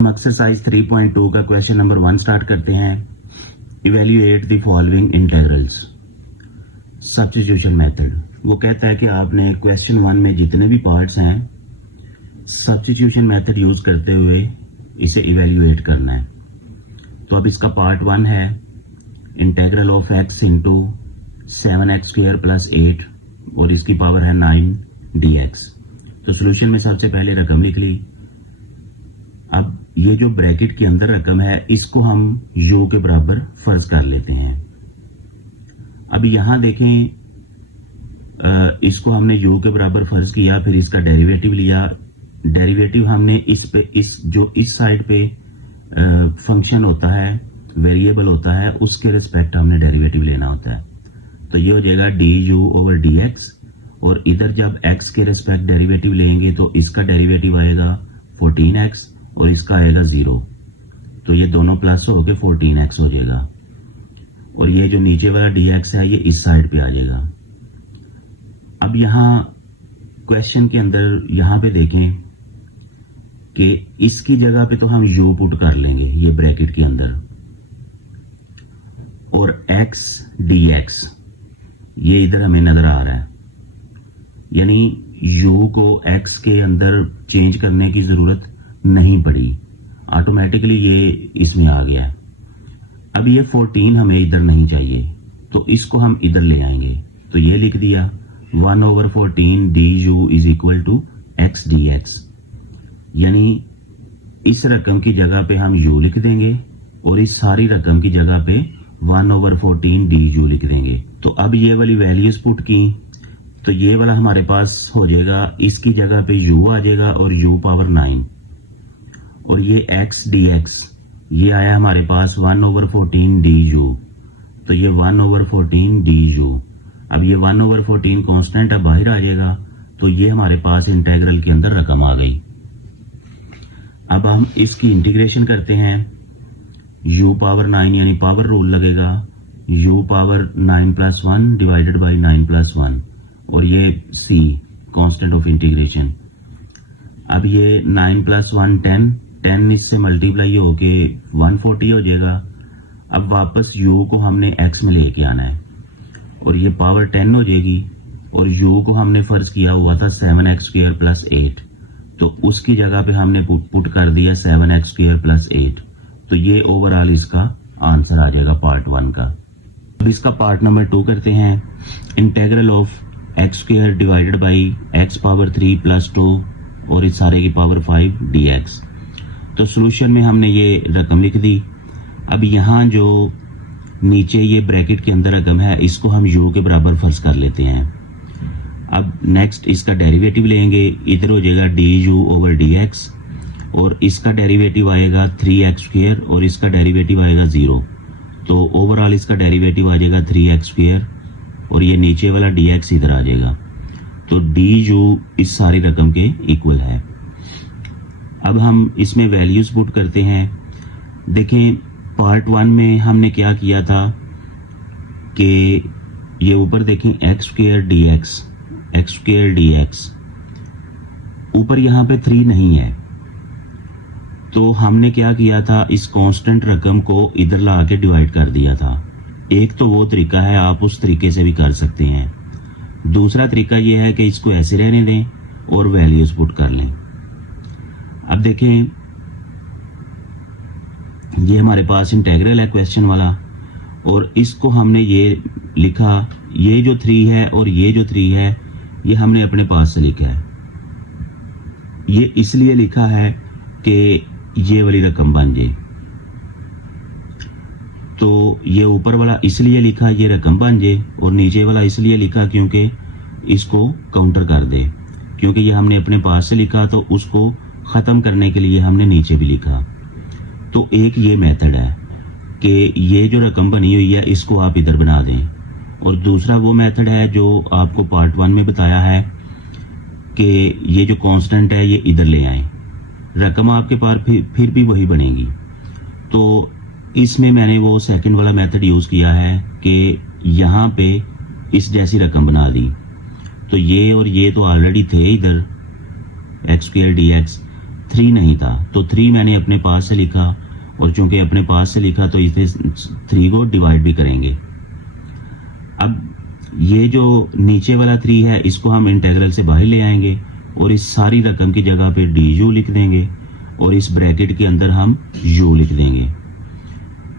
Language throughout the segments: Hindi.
हम एक्सरसाइज 3.2 का क्वेश्चन नंबर 1 स्टार्ट करते हैं। Evaluate the following integrals. Substitution method. वो कहता है कि आपने क्वेश्चन 1 में जितने भी पार्ट्स हैं सब्स्टिट्यूशन मेथड यूज करते हुए इसे इवेल्युएट करना है। तो अब इसका पार्ट 1 है integral of x into 7x² plus 8 और इसकी पावर है 9 dx। तो सोल्यूशन में सबसे पहले रकम लिख ली। अब ये जो ब्रैकेट के अंदर रकम है इसको हम u के बराबर फर्ज कर लेते हैं। अब यहां देखें, इसको हमने u के बराबर फर्ज किया, फिर इसका डेरिवेटिव लिया। डेरिवेटिव हमने इस साइड पे फंक्शन होता है, वेरिएबल होता है, उसके रिस्पेक्ट हमने डेरिवेटिव लेना होता है। तो ये हो जाएगा du ओवर dx, और इधर जब x के रिस्पेक्ट डेरिवेटिव लेंगे तो इसका डेरिवेटिव आएगा 14x और इसका आएगा 0। तो ये दोनों प्लस होके 14x हो जाएगा, और ये जो नीचे वाला dx है ये इस साइड पे आ जाएगा। अब यहां क्वेश्चन के अंदर यहां पे देखें कि इसकी जगह पे तो हम u पुट कर लेंगे ये ब्रैकेट के अंदर, और x dx ये इधर हमें नजर आ रहा है, यानी u को x के अंदर चेंज करने की जरूरत नहीं पड़ी, ऑटोमेटिकली ये इसमें आ गया है। अब ये 14 हमें इधर नहीं चाहिए तो इसको हम इधर ले आएंगे। तो ये लिख दिया 1/14 du is equal to x dx, यानी इस रकम की जगह पे हम u लिख देंगे और इस सारी रकम की जगह पे 1/14 du लिख देंगे। तो अब ये वाली वैल्यूज पुट की तो ये वाला हमारे पास हो जाएगा, इसकी जगह पे u आ जाएगा और u पावर 9, और ये x dx ये आया हमारे पास 1/14 du। तो ये 1/14 du। अब ये 1/14 कांस्टेंट अब बाहर आ जाएगा, तो ये हमारे पास इंटीग्रल के अंदर रकम आ गई। अब हम इसकी इंटीग्रेशन करते हैं। u पावर 9 यानी पावर रूल लगेगा, u पावर 9+1 डिवाइडेड बाई 9+1, और ये c कांस्टेंट ऑफ इंटीग्रेशन। अब ये 9+1 10 इससे मल्टीप्लाई होके 140 हो जाएगा। अब वापस u को हमने x में लेके आना है, और ये पावर 10 हो जाएगी, और u को हमने फर्ज किया हुआ था 7x² प्लस 8, तो उसकी जगह पे हमने पुट कर दिया 7x² प्लस 8। तो ये ओवरऑल इसका आंसर आ जाएगा पार्ट 1 का। अब इसका पार्ट नंबर 2 करते हैं। Integral of x² divided by x power 3 plus 2 और इस सारे की पावर 5 dx। तो सॉल्यूशन में हमने ये रकम लिख दी। अब यहाँ जो नीचे ये ब्रैकेट के अंदर रकम है इसको हम u के बराबर फर्ज कर लेते हैं। अब नेक्स्ट इसका डेरिवेटिव लेंगे, इधर हो जाएगा du ओवर dx, और इसका डेरिवेटिव आएगा 3x² और इसका डेरिवेटिव आएगा 0। तो ओवरऑल इसका डेरिवेटिव आ जाएगा 3x², और ये नीचे वाला dx इधर आ जाएगा। तो du इस सारी रकम के इक्वल है। अब हम इसमें वैल्यूज पुट करते हैं। देखें, पार्ट 1 में हमने क्या किया था कि ये ऊपर देखें x² dx, ऊपर यहाँ पे 3 नहीं है, तो हमने क्या किया था, इस कांस्टेंट रकम को इधर ला के डिवाइड कर दिया था। एक तो वो तरीका है, आप उस तरीके से भी कर सकते हैं। दूसरा तरीका ये है कि इसको ऐसे रहने दें और वैल्यूज पुट कर लें। अब देखें, ये हमारे पास इंटीग्रल है क्वेश्चन वाला, और इसको हमने ये लिखा, ये जो 3 है और ये जो 3 है ये हमने अपने पास से लिखा है। ये इसलिए लिखा है कि ये वाली रकम बन जाए। तो ये ऊपर वाला इसलिए लिखा ये रकम बन जाए, और नीचे वाला इसलिए लिखा क्योंकि इसको काउंटर कर दे, क्योंकि ये हमने अपने पास से लिखा तो उसको खत्म करने के लिए हमने नीचे भी लिखा। तो एक ये मेथड है कि ये जो रकम बनी हुई है इसको आप इधर बना दें, और दूसरा वो मेथड है जो आपको पार्ट 1 में बताया है कि ये जो कांस्टेंट है ये इधर ले आए, रकम आपके पास फिर भी वही बनेगी। तो इसमें मैंने वो सेकंड वाला मेथड यूज किया है कि यहाँ पे इस जैसी रकम बना दी। तो ये और ये तो ऑलरेडी थे इधर x² dx, 3 नहीं था, तो 3 मैंने अपने पास से लिखा, और चूंकि अपने पास से लिखा तो इसे 3 को डिवाइड भी करेंगे। अब ये जो नीचे वाला 3 है इसको हम इंटीग्रल से बाहर ले आएंगे और इस सारी रकम की जगह पे डी यू लिख देंगे और इस ब्रैकेट के अंदर हम यू लिख देंगे।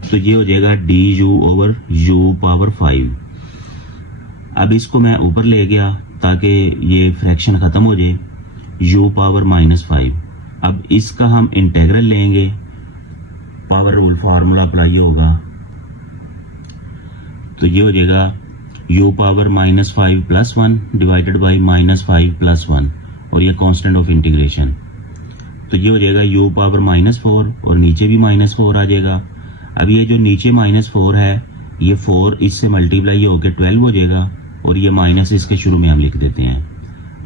तो ये हो जाएगा D u over you power 5। अब इसको मैं ऊपर ले गया ताकि ये फ्रैक्शन खत्म हो जाए, u पावर -5। अब इसका हम इंटीग्रल लेंगे, पावर रूल फार्मूला अप्लाई होगा, तो ये हो जाएगा u पावर -5 + 1 डिवाइडेड बाई -5 + 1, और ये कांस्टेंट ऑफ इंटीग्रेशन। तो ये हो जाएगा u पावर -4 और नीचे भी -4 आ जाएगा। अब ये जो नीचे -4 है ये 4 इससे मल्टीप्लाई होकर 12 हो जाएगा, और ये माइनस इसके शुरू में हम लिख देते हैं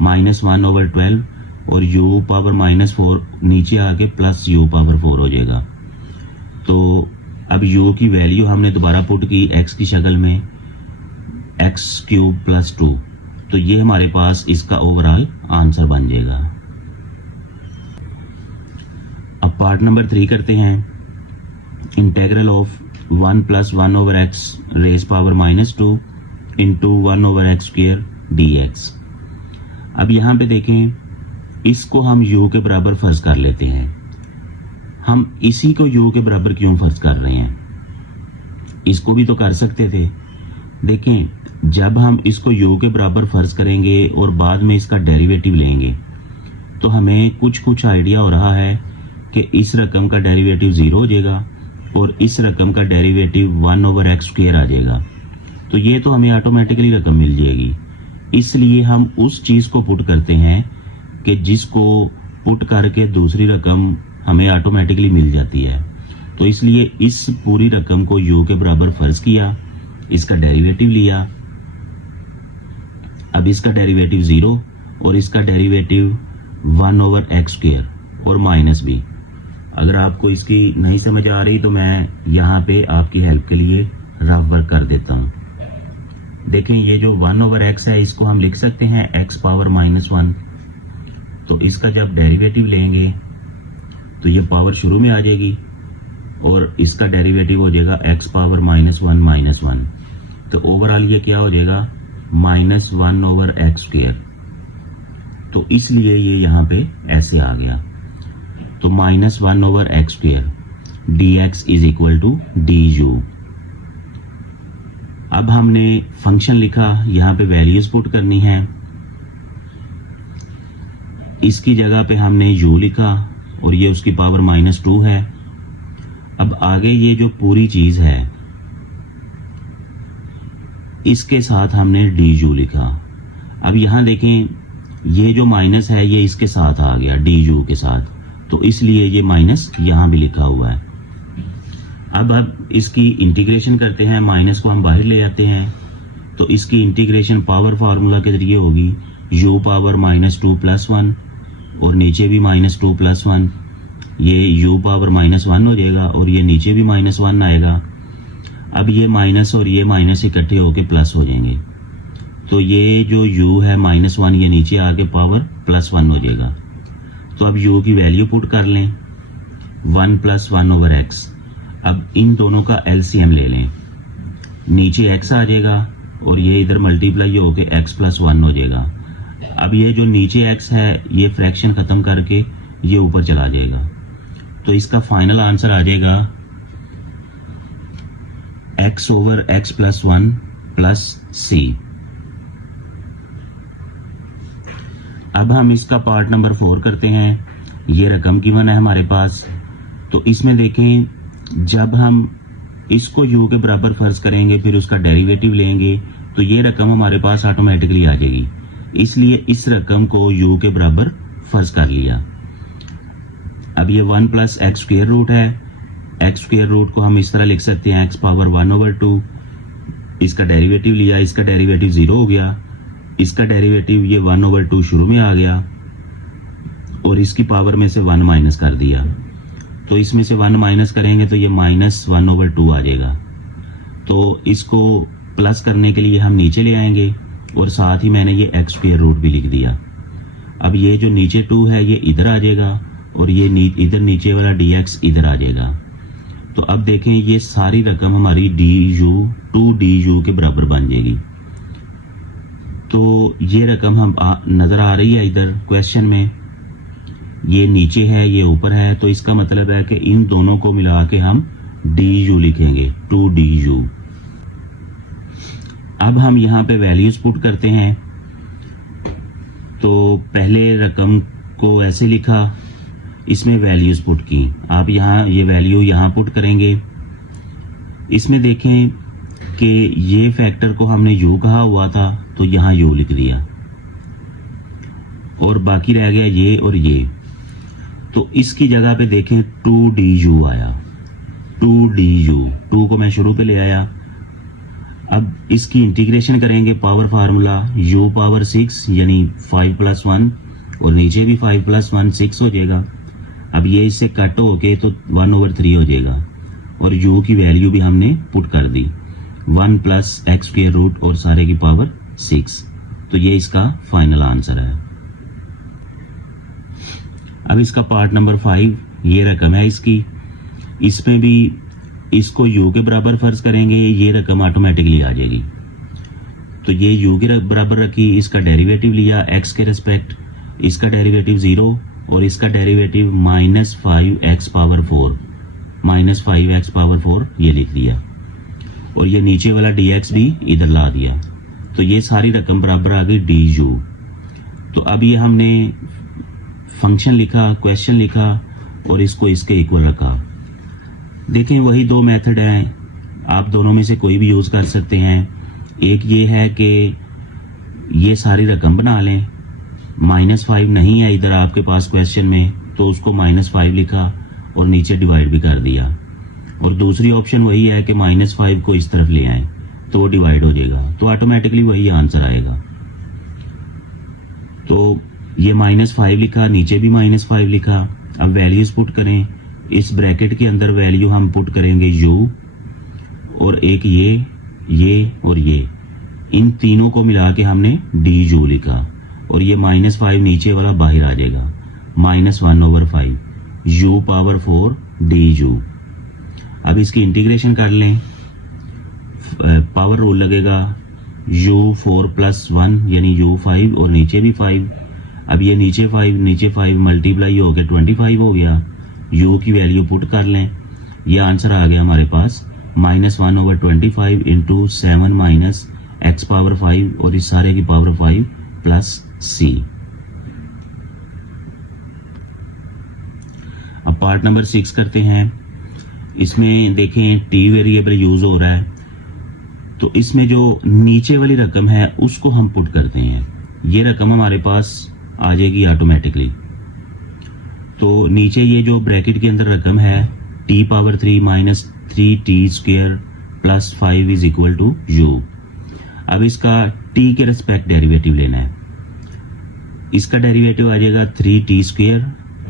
-1/12, और u पावर -4 नीचे आके प्लस u पावर 4 हो जाएगा। तो अब u की वैल्यू हमने दोबारा पुट की x की शक्ल में, x³ + 2, तो ये हमारे पास इसका ओवरऑल आंसर बन जाएगा। अब पार्ट नंबर 3 करते हैं। Integral of 1 + 1/x rays power -2 into 1/x² dx। अब यहाँ पे देखें, इसको हम u के बराबर फर्ज कर लेते हैं। हम इसी को u के बराबर क्यों फर्ज कर रहे हैं? इसको भी तो कर सकते थे। देखें, जब हम इसको u के बराबर फर्ज करेंगे और बाद में इसका डेरिवेटिव लेंगे तो हमें कुछ आइडिया हो रहा है कि इस रकम का डेरिवेटिव 0 हो जाएगा और इस रकम का डेरिवेटिव 1/x² आ जाएगा। तो ये तो हमें ऑटोमेटिकली रकम मिल जाएगी। इसलिए हम उस चीज को पुट करते हैं कि जिसको पुट करके दूसरी रकम हमें ऑटोमेटिकली मिल जाती है। तो इसलिए इस पूरी रकम को u के बराबर फर्ज किया, इसका डेरिवेटिव लिया। अब इसका डेरिवेटिव 0 और इसका डेरिवेटिव 1/x² और माइनस भी। अगर आपको इसकी नहीं समझ आ रही तो मैं यहाँ पे आपकी हेल्प के लिए रफ वर्क कर देता हूँ। देखें, ये जो 1/x है इसको हम लिख सकते हैं x पावर -1। तो इसका जब डेरिवेटिव लेंगे तो ये पावर शुरू में आ जाएगी और इसका डेरिवेटिव हो जाएगा x पावर -1। तो ओवरऑल ये क्या हो जाएगा -1/x²। तो इसलिए ये यहाँ पे ऐसे आ गया। तो -1/x² dx = du। अब हमने फंक्शन लिखा, यहाँ पे वैल्यूज पुट करनी है। इसकी जगह पे हमने u लिखा और ये उसकी पावर -2 है। अब आगे ये जो पूरी चीज है इसके साथ हमने du लिखा। अब यहाँ देखें, ये जो माइनस है ये इसके साथ आ गया du के साथ, तो इसलिए ये माइनस यहाँ भी लिखा हुआ है। अब इसकी इंटीग्रेशन करते हैं, माइनस को हम बाहर ले आते हैं, तो इसकी इंटीग्रेशन पावर फार्मूला के जरिए होगी u पावर -2 + 1 और नीचे भी -2 + 1, ये u पावर -1 हो जाएगा और ये नीचे भी -1 आएगा। अब ये माइनस और ये माइनस इकट्ठे होके प्लस हो जाएंगे, तो ये जो u है -1 ये नीचे आके पावर +1 हो जाएगा। तो अब u की वैल्यू पुट कर लें 1 + 1/x। अब इन दोनों का LCM ले लें, नीचे x आ जाएगा और ये इधर मल्टीप्लाई होके x + 1 हो जाएगा। अब ये जो नीचे x है ये फ्रैक्शन खत्म करके ये ऊपर चला जाएगा, तो इसका फाइनल आंसर आ जाएगा x/x + 1 + c। अब हम इसका पार्ट नंबर 4 करते हैं। ये रकम गिवन है हमारे पास, तो इसमें देखें, जब हम इसको u के बराबर फर्ज करेंगे फिर उसका डेरिवेटिव लेंगे तो ये रकम हमारे पास ऑटोमेटिकली आ जाएगी। इसलिए इस रकम को u के बराबर फर्ज कर लिया। अब ये 1 + x² रूट है, x² रूट को हम इस तरह लिख सकते हैं x पावर 1/2। इसका डेरिवेटिव लिया, इसका डेरिवेटिव 0 हो गया, इसका डेरिवेटिव ये 1/2 शुरू में आ गया और इसकी पावर में से 1 माइनस कर दिया, तो इसमें से 1 माइनस करेंगे तो ये -1/2 आ जाएगा। तो इसको प्लस करने के लिए हम नीचे ले आएंगे और साथ ही मैंने ये x² रूट भी लिख दिया। अब ये जो नीचे 2 है ये इधर आ जाएगा और ये इधर नीचे वाला dx इधर आ जाएगा। तो अब देखें ये सारी रकम हमारी du 2du के बराबर बन जाएगी। तो ये रकम हम नजर आ रही है इधर क्वेश्चन में, ये नीचे है ये ऊपर है, तो इसका मतलब है कि इन दोनों को मिला के हम du लिखेंगे 2du। अब हम यहाँ पे वैल्यूज पुट करते हैं। तो पहले रकम को ऐसे लिखा, इसमें वैल्यूज पुट की। आप यहाँ ये वैल्यू यहाँ पुट करेंगे। इसमें देखें कि ये फैक्टर को हमने u कहा हुआ था तो यहाँ u लिख दिया और बाकी रह गया ये और ये। तो इसकी जगह पे देखें 2du आया, 2du, 2 को मैं शुरू पे ले आया। अब इसकी इंटीग्रेशन करेंगे, पावर फार्मूला u पावर 6 यानी 5 + 1 और नीचे भी 5 + 1 6 हो जाएगा। अब ये इससे कट होके तो 1/3 हो जाएगा और u की वैल्यू भी हमने पुट कर दी 1 + x² और सारे की पावर 6। तो ये इसका फाइनल आंसर है। अब इसका पार्ट नंबर 5, ये रकम है इसकी, इसमें भी इसको u के बराबर फर्ज करेंगे, ये रकम ऑटोमेटिकली आ जाएगी। तो ये u के बराबर रखी, इसका डेरिवेटिव लिया x के रेस्पेक्ट, इसका डेरिवेटिव 0 और इसका derivative -5x power 4, -5x power 4 ये लिख दिया और ये नीचे वाला dx भी इधर ला दिया। तो ये सारी रकम बराबर आ गई du। तो अब ये हमने फंक्शन लिखा, क्वेश्चन लिखा और इसको इसके इक्वल रखा। देखें वही दो मेथड हैं, आप दोनों में से कोई भी यूज कर सकते हैं। एक ये है कि ये सारी रकम बना लें, -5 नहीं है इधर आपके पास क्वेश्चन में तो उसको -5 लिखा और नीचे डिवाइड भी कर दिया। और दूसरी ऑप्शन वही है कि -5 को इस तरफ ले आए तो वो डिवाइड हो जाएगा, तो ऑटोमेटिकली वही आंसर आएगा। तो ये -5 लिखा, नीचे भी -5 लिखा। अब वैल्यूज पुट करें, इस ब्रैकेट के अंदर वैल्यू हम पुट करेंगे u और एक ये और ये, इन तीनों को मिला के हमने du लिखा और ये -5 नीचे वाला बाहर आ जाएगा, -1/5 u पावर 4 du। अब इसकी इंटीग्रेशन कर लें, पावर रूल लगेगा, u4 + 1 यानी u5 और नीचे भी 5। अब ये नीचे 5 मल्टीप्लाई हो गया 25 हो गया, u की वैल्यू पुट कर लें, ये आंसर आ गया हमारे पास -1/25 × 7 - x पावर 5 और इस सारे की पावर 5 + c। अब पार्ट नंबर 6 करते हैं। इसमें देखें t वेरिएबल यूज हो रहा है, तो इसमें जो नीचे वाली रकम है उसको हम पुट करते हैं। ये रकम हमारे पास आ जाएगी ऑटोमेटिकली। तो नीचे ये जो ब्रैकेट के अंदर रकम है t पावर 3 - 3t² + 5 = u। अब इसका t के रिस्पेक्ट डेरिवेटिव लेना है। इसका डेरिवेटिव आ जाएगा 3t²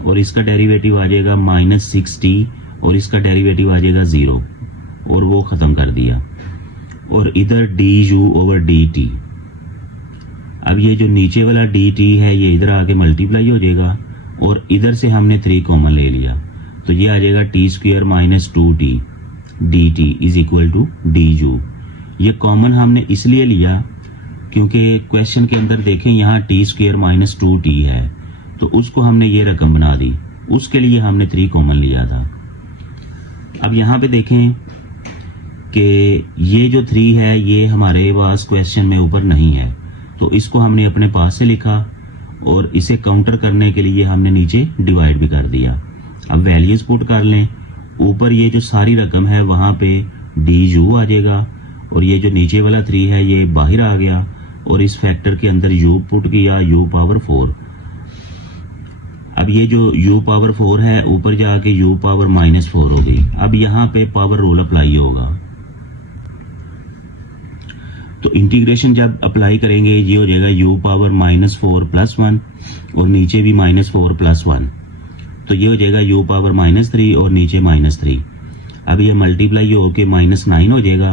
और इसका डेरिवेटिव आ जाएगा -6t और इसका डेरिवेटिव आ जाएगा 0 और वो खत्म कर दिया और इधर du/dt। अब ये जो नीचे वाला dt है ये इधर आके मल्टीप्लाई हो जाएगा और इधर से हमने 3 कॉमन ले लिया तो ये आ जाएगा t² - 2t dt = du। ये कॉमन हमने इसलिए लिया क्योंकि क्वेश्चन के अंदर देखें यहाँ t² - 2t है तो उसको हमने ये रकम बना दी, उसके लिए हमने 3 कॉमन लिया था। अब यहाँ पे देखें कि ये जो 3 है ये हमारे पास क्वेश्चन में ऊपर नहीं है तो इसको हमने अपने पास से लिखा और इसे काउंटर करने के लिए हमने नीचे डिवाइड भी कर दिया। अब वैल्यूज पुट कर लें, ऊपर ये जो सारी रकम है वहां पे du आ जाएगा और ये जो नीचे वाला 3 है ये बाहर आ गया और इस फैक्टर के अंदर u पुट किया, u पावर 4। अब ये जो u पावर 4 है ऊपर जाके u पावर -4 हो गई। अब यहाँ पे पावर रूल अप्लाई होगा तो इंटीग्रेशन जब अप्लाई करेंगे ये हो जाएगा u पावर -4 + 1 और नीचे भी -4 + 1 तो ये हो जाएगा u पावर -3 और नीचे -3। अब ये मल्टीप्लाई होके -9 हो जाएगा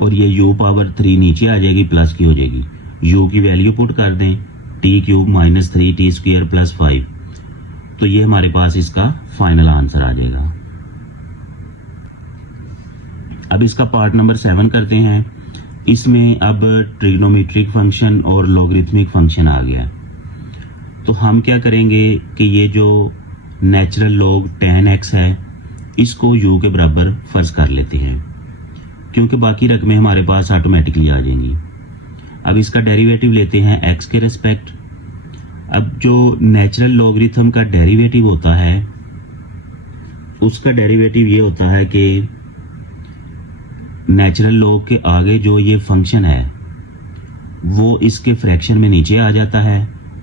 और ये u पावर 3 नीचे आ जाएगी, प्लस की हो जाएगी। u की वैल्यू पुट कर दें T cube minus 3t square plus 5। तो ये हमारे पास इसका फाइनल आंसर आ जाएगा। अब इसका पार्ट नंबर 7 करते हैं। इसमें अब ट्रिग्नोमेट्रिक फंक्शन और लॉगरिथमिक फंक्शन आ गया। तो हम क्या करेंगे कि ये जो नेचुरल लॉग tan x है इसको u के बराबर फर्ज कर लेते हैं, क्योंकि बाकी रकमें हमारे पास ऑटोमेटिकली आ जाएंगी। अब इसका डेरिवेटिव लेते हैं x के रेस्पेक्ट। अब जो नेचुरल लॉगरिथम का डेरिवेटिव होता है उसका डेरिवेटिव ये होता है कि नेचुरल लॉग के आगे जो ये फंक्शन है वो इसके फ्रैक्शन में नीचे आ जाता है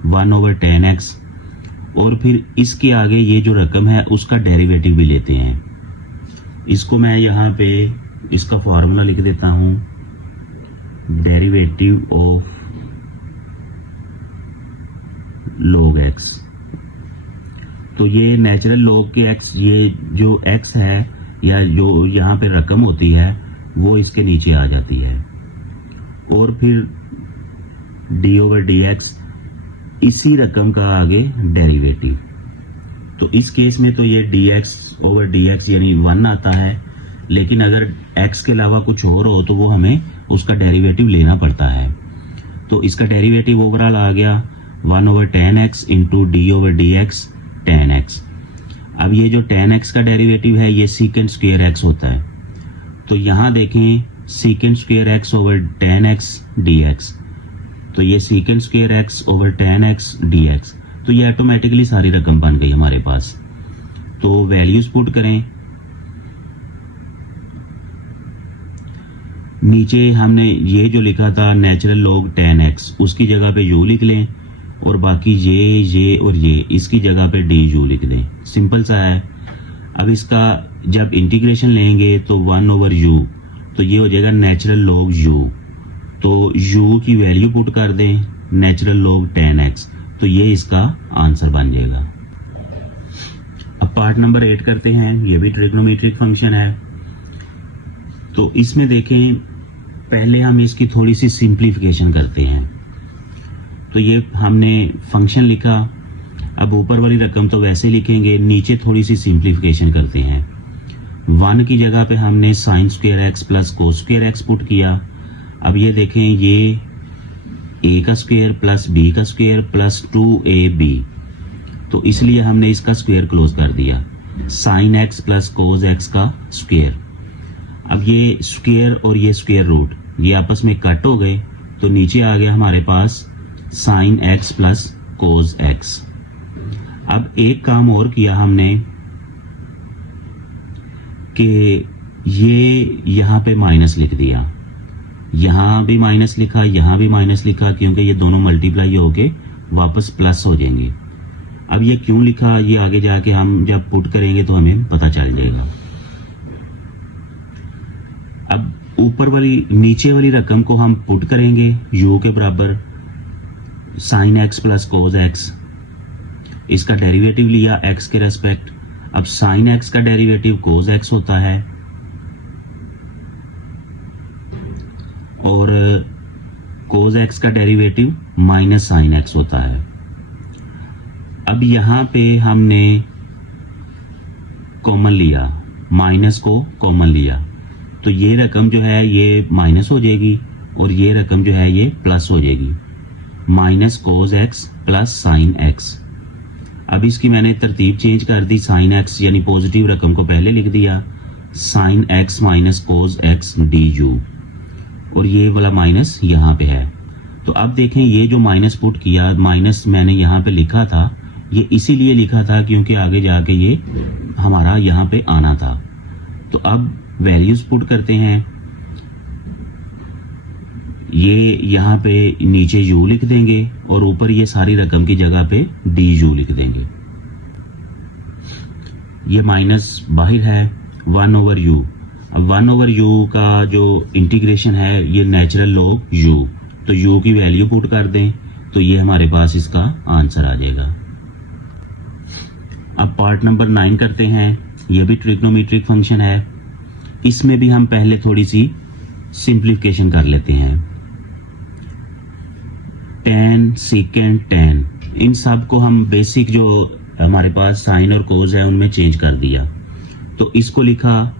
1/tan x, और फिर इसके आगे ये जो रकम है उसका डेरिवेटिव भी लेते हैं। इसको मैं यहाँ पे इसका फॉर्मूला लिख देता हूँ, डेरिवेटिव ऑफ log x। तो ये नेचुरल लॉग के x, ये जो x है या जो यहाँ पे रकम होती है वो इसके नीचे आ जाती है, और फिर d/dx इसी रकम का आगे डेरिवेटिव। तो इस केस में तो ये dx/dx यानी 1 आता है, लेकिन अगर x के अलावा कुछ और हो तो वो हमें उसका डेरिवेटिव लेना पड़ता है। तो इसका डेरिवेटिव ओवरऑल आ गया 1/tan x into d/dx tan x। अब ये जो tan x का डेरिवेटिव है ये secant स्क्वायर x होता है। तो यहाँ देखें secant square x/tan x dx, तो ये secant square x/tan x dx। तो ये ऑटोमेटिकली सारी रकम बन गई हमारे पास। तो वैल्यूज पुट करें। नीचे हमने ये जो लिखा था नेचुरल लॉग tan x उसकी जगह पे u लिख लें, और बाकी ये और ये इसकी जगह पे du लिख दें। सिंपल सा है। अब इसका जब इंटीग्रेशन लेंगे तो 1/u, तो ये हो जाएगा नेचुरल लॉग u। तो u की वैल्यू पुट कर दें नेचुरल लॉग tan x, तो ये इसका आंसर बन जाएगा। अब पार्ट नंबर 8 करते हैं। ये भी ट्रिग्नोमेट्रिक फंक्शन है। तो इसमें देखें, पहले हम इसकी थोड़ी सी सिंप्लीफिकेशन करते हैं। तो ये हमने फंक्शन लिखा, अब ऊपर वाली रकम तो वैसे लिखेंगे, नीचे थोड़ी सी सिंप्लीफिकेशन करते हैं। 1 की जगह पे हमने sine square x plus cos square x put किया। अब ये देखें, ये a का स्क्वायर प्लस b का स्क्वायर प्लस 2ab, तो इसलिए हमने इसका स्क्वायर क्लोज कर दिया। Sine x plus cos x का स्क्वायर। अब ये स्क्वायर और ये स्क्वायर रूट ये आपस में कट हो गए, तो नीचे आ गया हमारे पास sine x plus cos x। अब एक काम और किया हमने कि ये यहाँ पे माइनस लिख दिया, यहाँ भी माइनस लिखा, यहाँ भी माइनस लिखा, क्योंकि ये दोनों मल्टीप्लाई होके वापस प्लस हो जाएंगे। अब ये क्यों लिखा ये आगे जाके हम जब पुट करेंगे तो हमें पता चल जाएगा। अब ऊपर वाली नीचे वाली रकम को हम पुट करेंगे u के बराबर sine x plus cos x। इसका डेरिवेटिव लिया x के रेस्पेक्ट। अब साइन x का डेरिवेटिव कोस x होता है, और कोस x का डेरिवेटिव माइनस साइन x होता है। अब यहाँ पे हमने कॉमन लिया, माइनस को कॉमन लिया, तो ये रकम जो है ये माइनस हो जाएगी और ये रकम जो है ये प्लस हो जाएगी। Minus cos x plus sine x। अब इसकी मैंने तरतीब चेंज कर दी, साइन x यानी पॉजिटिव रकम को पहले लिख दिया, sine x minus cos x du, और ये वाला माइनस यहाँ पे है। तो अब देखें, ये जो माइनस पुट किया, माइनस मैंने यहाँ पे लिखा था, ये इसीलिए लिखा था क्योंकि आगे जाके ये हमारा यहाँ पे आना था। तो अब वैल्यूज पुट करते हैं। ये यहाँ पे नीचे u लिख देंगे और ऊपर ये सारी रकम की जगह पे du लिख देंगे। ये माइनस बाहर है 1/u। अब 1/u का जो इंटीग्रेशन है ये नेचुरल लॉग u, तो u की वैल्यू पुट कर दें तो ये हमारे पास इसका आंसर आ जाएगा। अब पार्ट नंबर 9 करते हैं। ये भी ट्रिग्नोमेट्रिक फंक्शन है। इसमें भी हम पहले थोड़ी सी सिंप्लीफिकेशन कर लेते हैं। tan सीकेंट, टैन, इन सब को हम बेसिक जो हमारे पास साइन और कोज है उनमें चेंज कर दिया। तो इसको लिखा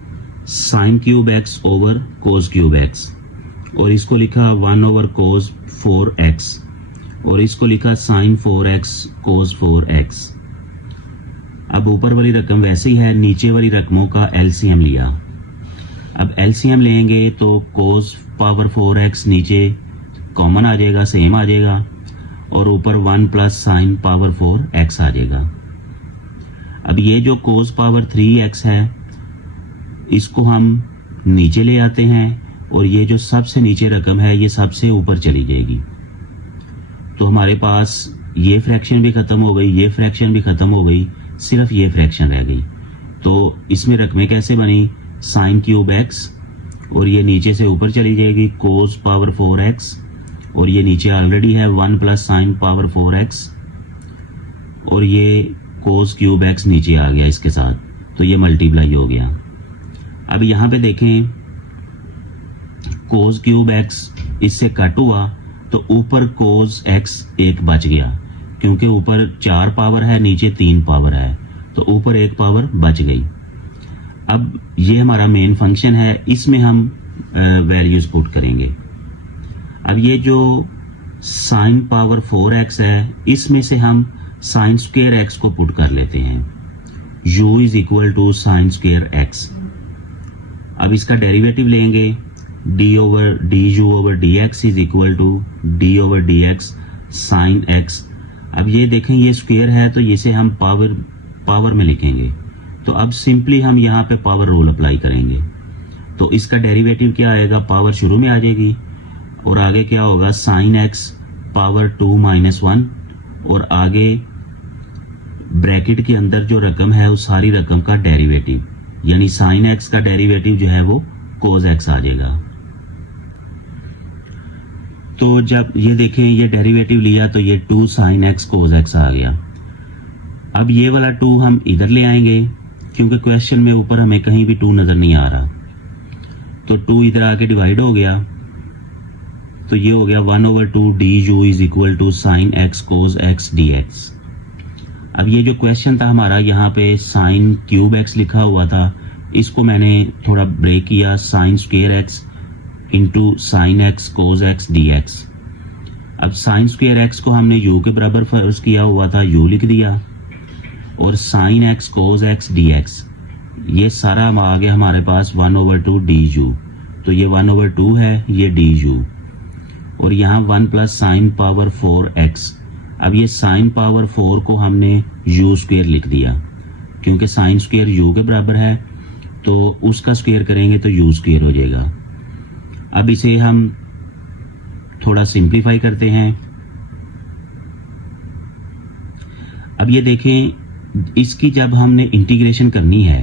साइन क्यूब एक्स ओवर कोज क्यूब एक्स, और इसको लिखा 1 ओवर कोज 4x, और इसको लिखा साइन 4x कोज 4x। अब ऊपर वाली रकम वैसे ही है, नीचे वाली रकमों का एलसीएम लिया। अब एलसीएम लेंगे तो कोज पावर 4x नीचे कॉमन आ जाएगा, सेम आ जाएगा, और ऊपर 1 प्लस साइन पावर 4x आ जाएगा। अब ये जो कोज पावर 3x है इसको हम नीचे ले आते हैं, और ये जो सबसे नीचे रकम है ये सबसे ऊपर चली जाएगी। तो हमारे पास ये फ्रैक्शन भी खत्म हो गई, ये फ्रैक्शन भी खत्म हो गई, सिर्फ ये फ्रैक्शन रह गई। तो इसमें रकमें कैसे बनी, साइन क्यूब एक्स, और ये नीचे से ऊपर चली जाएगी कोज पावर 4x, और ये नीचे ऑलरेडी है 1 प्लस साइन पावर 4x, और ये कोज क्यूब एक्स नीचे आ गया इसके साथ, तो ये मल्टीप्लाई हो गया। अब यहाँ पे देखें कोज क्यूब एक्स इससे कट हुआ तो ऊपर कोज एक्स एक बच गया, क्योंकि ऊपर 4 पावर है नीचे 3 पावर है, तो ऊपर 1 पावर बच गई। अब ये हमारा मेन फंक्शन है, इसमें हम वैल्यूज पुट करेंगे। अब ये जो साइन पावर 4x है इसमें से हम साइन स्क्वायर x को पुट कर लेते हैं, u is equal to sine square x। अब इसका डेरिवेटिव लेंगे, d over d u over d x is equal to d over d x sine x। अब ये देखें ये स्क्वायर है तो इसे हम पावर में लिखेंगे, तो अब सिंपली हम यहाँ पे पावर रूल अप्लाई करेंगे। तो इसका डेरिवेटिव क्या आएगा, पावर शुरू में आ जाएगी, और आगे क्या होगा साइन x पावर 2 माइनस 1, और आगे ब्रैकेट के अंदर जो रकम है उस सारी रकम का डेरिवेटिव, यानी साइन x का डेरिवेटिव जो है वो कोज x आ जाएगा। तो जब ये देखें ये डेरिवेटिव लिया तो ये 2 साइन x कोज x आ गया। अब ये वाला 2 हम इधर ले आएंगे, क्योंकि क्वेश्चन में ऊपर हमें कहीं भी 2 नजर नहीं आ रहा, तो 2 इधर आके डिवाइड हो गया, तो ये हो गया 1 over 2 d u is equal to sine x cos x dx। अब ये जो क्वेश्चन था हमारा यहाँ पे साइन क्यूब x लिखा हुआ था, इसको मैंने थोड़ा ब्रेक किया, sign square x into sine x cos x dx। अब साइन स्क्वायर x को हमने u के बराबर फर्ज किया हुआ था, u लिख दिया, और sine x cos x dx ये सारा आ गया हमारे पास 1 ओवर 2 डी यू, तो ये 1 ओवर 2 है ये डी यू, और यहाँ 1 प्लस साइन पावर 4x। अब ये साइन पावर 4 को हमने u स्क्वायर लिख दिया, क्योंकि साइन स्क्वायर u के बराबर है, तो उसका स्क्वायर करेंगे तो u स्क्वायर हो जाएगा। अब इसे हम थोड़ा सिंप्लीफाई करते हैं। अब ये देखें इसकी जब हमने इंटीग्रेशन करनी है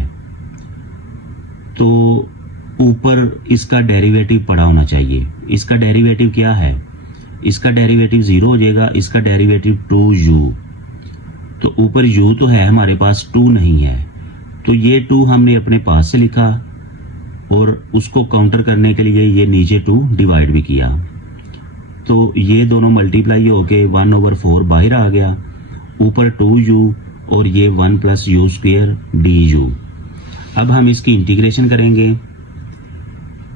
तो ऊपर इसका डेरिवेटिव पड़ा होना चाहिए। इसका डेरिवेटिव क्या है, इसका डेरिवेटिव 0 हो जाएगा, इसका डेरिवेटिव 2u, तो ऊपर u तो है हमारे पास, 2 नहीं है, तो ये 2 हमने अपने पास से लिखा, और उसको काउंटर करने के लिए ये नीचे 2 डिवाइड भी किया, तो ये दोनों मल्टीप्लाई होके 1 ओवर 4 बाहर आ गया, ऊपर 2u, और ये 1 plus you square D you. अब हम इसकी इंटीग्रेशन करेंगे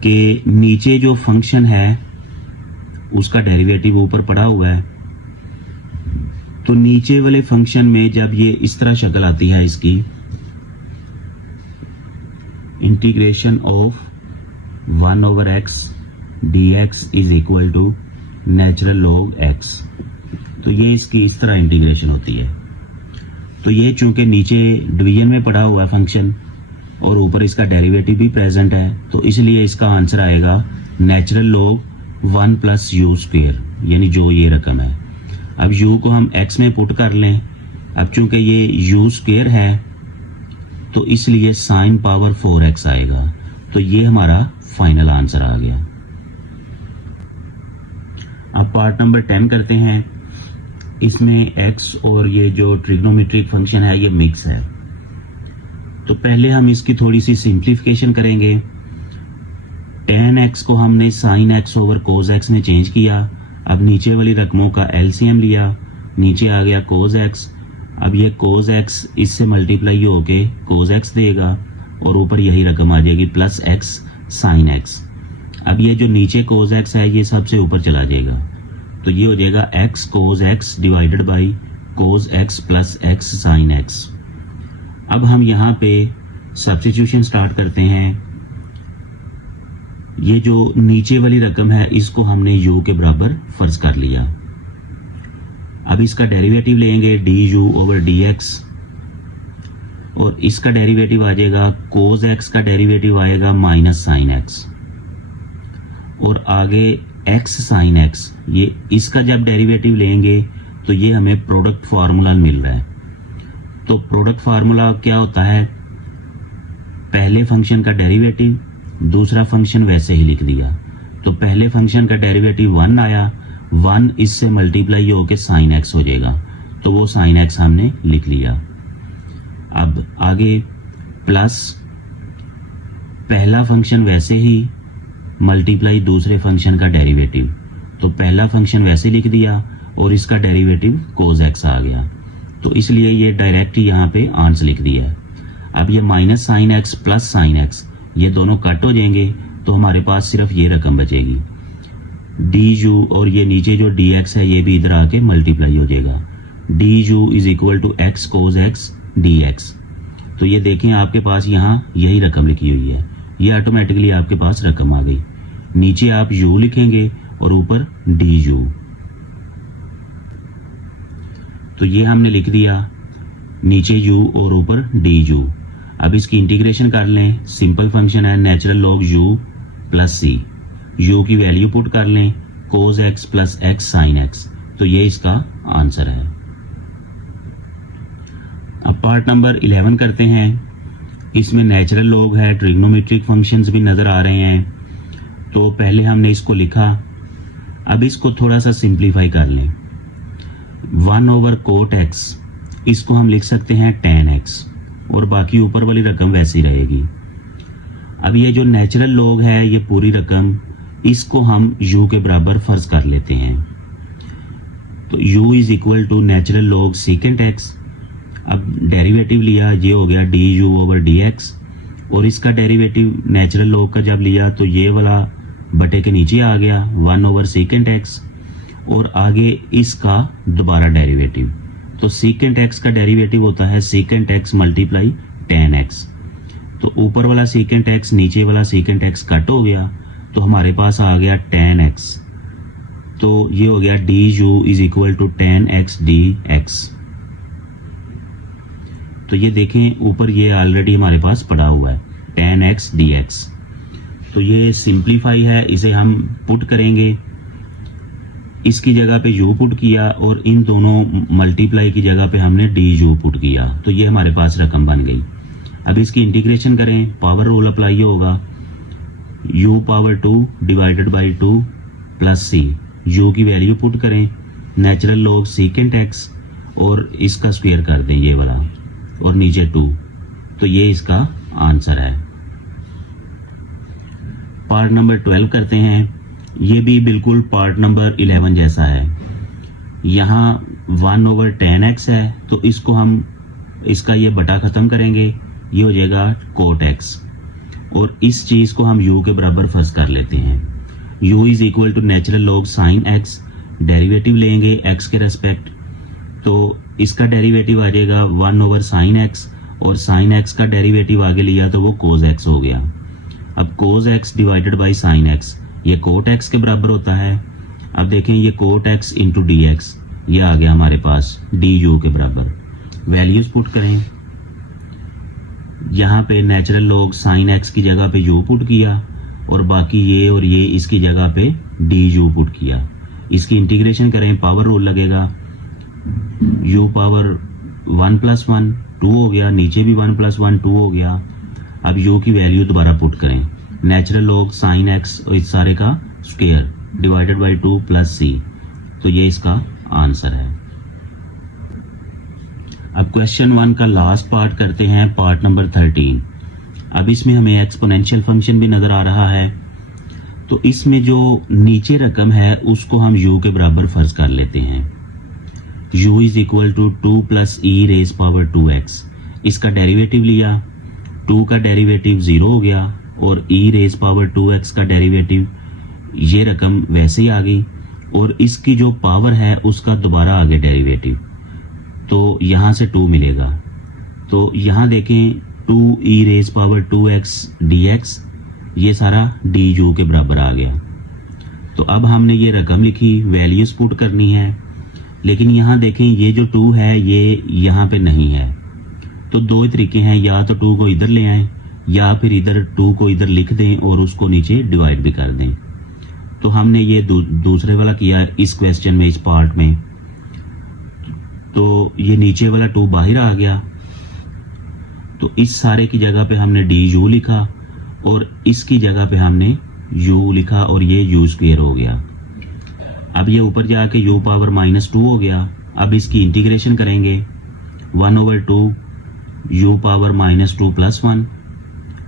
कि नीचे जो फंक्शन है उसका डेरिवेटिव ऊपर पड़ा हुआ है, तो नीचे वाले फंक्शन में जब ये इस तरह शक्ल आती है इसकी, integration of 1 over x dx is equal to natural log x, तो ये इसकी इस तरह इंटीग्रेशन होती है। तो ये चूंकि नीचे डिवीजन में पड़ा हुआ है फंक्शन और ऊपर इसका डेरिवेटिव भी प्रेजेंट है, तो इसलिए इसका आंसर आएगा natural log 1 plus you square, यानी जो ये रकम है। अब u को हम x में पुट कर लें, अब चूंकि ये यू स्क्वायर है तो इसलिए साइन पावर 4x आएगा, तो ये हमारा फाइनल आंसर आ गया। अब पार्ट नंबर 10 करते हैं। इसमें x और ये जो ट्रिग्नोमेट्रिक फंक्शन है ये मिक्स है, तो पहले हम इसकी थोड़ी सी सिंप्लीफिकेशन करेंगे। tan x को हमने sin x over cos x में चेंज किया, अब नीचे वाली रकमों का एलसीएम लिया, नीचे आ गया cos x। अब ये cos x इससे मल्टीप्लाई होके cos x देगा और ऊपर यही रकम आ जाएगी प्लस x sin x। अब ये जो नीचे cos x है ये सबसे ऊपर चला जाएगा, तो ये हो जाएगा x cos x divided by cos x plus x sin x। अब हम यहाँ पे सब्स्टिट्यूशन स्टार्ट करते हैं। ये जो नीचे वाली रकम है इसको हमने u के बराबर फर्ज कर लिया। अब इसका डेरिवेटिव लेंगे du ओवर dx और इसका डेरिवेटिव आ जाएगा cos x का डेरिवेटिव आएगा माइनस साइन x और आगे x sin x। ये इसका जब डेरिवेटिव लेंगे तो ये हमें प्रोडक्ट फार्मूला मिल रहा है। तो प्रोडक्ट फार्मूला क्या होता है, पहले फंक्शन का डेरिवेटिव, दूसरा फंक्शन वैसे ही लिख दिया। तो पहले फंक्शन का डेरिवेटिव 1 आया, 1 इससे मल्टीप्लाई होके साइन x हो जाएगा, तो वो साइन x हमने लिख लिया। अब आगे प्लस पहला फंक्शन वैसे ही मल्टीप्लाई दूसरे फंक्शन का डेरिवेटिव, तो पहला फंक्शन वैसे लिख दिया और इसका डेरिवेटिव cos x आ गया, तो इसलिए ये डायरेक्ट यहाँ पे आंसर लिख दिया है। अब ये minus sine x plus sine x ये दोनों कट हो जाएंगे, तो हमारे पास सिर्फ ये रकम बचेगी du और ये नीचे जो dx है ये भी इधर आके मल्टीप्लाई हो जाएगा। du is equal to x cos x dx। तो ये देखें आपके पास यहाँ यही रकम लिखी हुई है, ये ऑटोमेटिकली आपके पास रकम आ गई। नीचे आप u लिखेंगे और ऊपर du, तो ये हमने लिख दिया, नीचे u और ऊपर du। अब इसकी इंटीग्रेशन कर लें, सिंपल फंक्शन है natural log u plus c, u की वैल्यू पुट कर लें cos x plus x sin x, तो ये इसका आंसर है। अब पार्ट नंबर 11 करते हैं। इसमें नेचुरल लॉग है, ट्रिग्नोमेट्रिक फंक्शंस भी नजर आ रहे हैं। तो पहले हमने इसको लिखा, अब इसको थोड़ा सा सिंप्लीफाई कर लें। 1 ओवर कोट x इसको हम लिख सकते हैं tan x और बाकी ऊपर वाली रकम वैसी रहेगी। अब ये जो नेचुरल लॉग है ये पूरी रकम, इसको हम u के बराबर फर्ज कर लेते हैं। तो u is equal to natural log second x। अब डेरिवेटिव लिया, ये हो गया du ओवर dx और इसका डेरिवेटिव नेचुरल लॉग का जब लिया तो ये वाला बटे के नीचे आ गया 1 ओवर सेकेंड x और आगे इसका दोबारा डेरिवेटिव। तो सेकेंड x का डेरिवेटिव होता है second x multiply tan x। तो ऊपर वाला सेकेंड x नीचे वाला सेकेंड x कट हो गया, तो हमारे पास आ गया tan x। तो ये हो गया du is equal to tan x dx। तो ये देखें ऊपर ये ऑलरेडी हमारे पास पड़ा हुआ है tan x dx। तो ये सिंप्लीफाई है, इसे हम पुट करेंगे, इसकी जगह पे u पुट किया और इन दोनों मल्टीप्लाई की जगह पे हमने du पुट किया, तो ये हमारे पास रकम बन गई। अब इसकी इंटीग्रेशन करें, पावर रूल अप्लाई होगा, u power 2 divided by 2 plus c, u की वैल्यू पुट करें, नेचुरल लॉग सेकेंड x और इसका स्क्वायर कर दें ये वाला और नीचे 2, तो ये इसका आंसर है। पार्ट नंबर 12 करते हैं। ये भी बिल्कुल पार्ट नंबर 11 जैसा है। यहाँ 1 ओवर tan x है, तो इसको हम इसका ये बटा खत्म करेंगे, ये हो जाएगा कोट x और इस चीज को हम u के बराबर फर्ज कर लेते हैं। u is equal to natural log sine x, derivative लेंगे x के रेस्पेक्ट, तो इसका डेरिवेटिव आ जाएगा 1 ओवर साइन x और साइन x का डेरिवेटिव आगे लिया तो वो cos x हो गया। अब cos x divided by sine x, ये कोट x के बराबर होता है। अब देखें ये कोट x इंटू dx, ये आ गया हमारे पास du के बराबर। वैल्यूज पुट करें, यहाँ पे नेचुरल लॉग साइन x की जगह पे u पुट किया और बाकी ये और ये इसकी जगह पे du पुट किया। इसकी इंटीग्रेशन करें, पावर रूल लगेगा, u पावर 1 प्लस 1 2 हो गया, नीचे भी 1 प्लस 1 2 हो गया। अब u की वैल्यू दोबारा पुट करें, नेचुरल लॉग साइन x और इस सारे का square divided by 2 plus c, तो ये इसका आंसर है। अब क्वेश्चन 1 का लास्ट पार्ट करते हैं, पार्ट नंबर 13। अब इसमें हमें एक्सपोनेंशियल फंक्शन भी नजर आ रहा है। तो इसमें जो नीचे रकम है उसको हम u के बराबर फर्ज कर लेते हैं। u is equal to 2 plus e raise power 2x। इसका डेरिवेटिव लिया, 2 का डेरिवेटिव 0 हो गया और e रेज पावर 2x का डेरिवेटिव, ये रकम वैसे ही आ गई और इसकी जो पावर है उसका दोबारा आगे डेरिवेटिव, तो यहाँ से 2 मिलेगा। तो यहाँ देखें 2e raise power 2x dx, ये सारा du के बराबर आ गया। तो अब हमने ये रकम लिखी, वैल्यूज पुट करनी है, लेकिन यहाँ देखें ये जो 2 है ये यहाँ पे नहीं है। तो दो तरीके हैं, या तो 2 को इधर ले आएं या फिर इधर 2 को इधर लिख दें और उसको नीचे डिवाइड भी कर दें। तो हमने ये दूसरे वाला किया इस क्वेश्चन में, इस पार्ट में। तो ये नीचे वाला 2 बाहर आ गया, तो इस सारे की जगह पे हमने du लिखा और इसकी जगह पे हमने u लिखा और ये u स्क्वायर हो गया। अब ये ऊपर जाके u पावर -2 हो गया। अब इसकी इंटीग्रेशन करेंगे, 1/2 u पावर -2 प्लस 1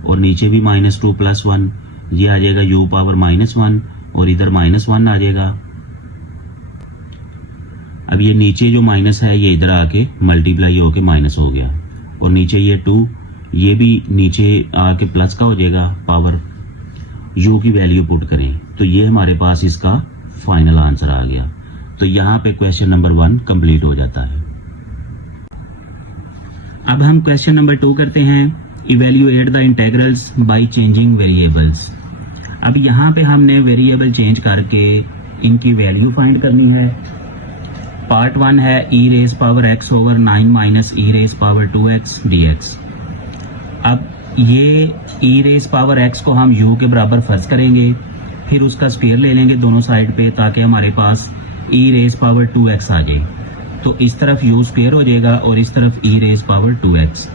और नीचे भी -2 प्लस 1, ये आ जाएगा u पावर -1 और इधर -1 आ जाएगा। अब ये नीचे जो माइनस है ये इधर आके मल्टीप्लाई होके माइनस हो गया और नीचे ये 2, ये भी नीचे आके प्लस का हो जाएगा पावर। u की वैल्यू पुट करें तो ये हमारे पास इसका फाइनल आंसर आ गया। तो यहाँ पे क्वेश्चन नंबर 1 कंप्लीट हो जाता है। अब हम क्वेश्चन नंबर 2 करते हैं, evaluate the integrals by changing variables. अब यहाँ पे हमने वेरिएबल चेंज करके इनकी वैल्यू फाइंड करनी है। पार्ट 1 है e raise power x over 9 minus e raise power 2x dx। अब ये e रेज पावर x को हम u के बराबर फर्ज करेंगे, फिर उसका स्क्वायर ले लेंगे दोनों साइड पे ताकि हमारे पास e रेज पावर 2x आ जाए। तो इस तरफ u स्क्वायर हो जाएगा और इस तरफ e रेज पावर 2x।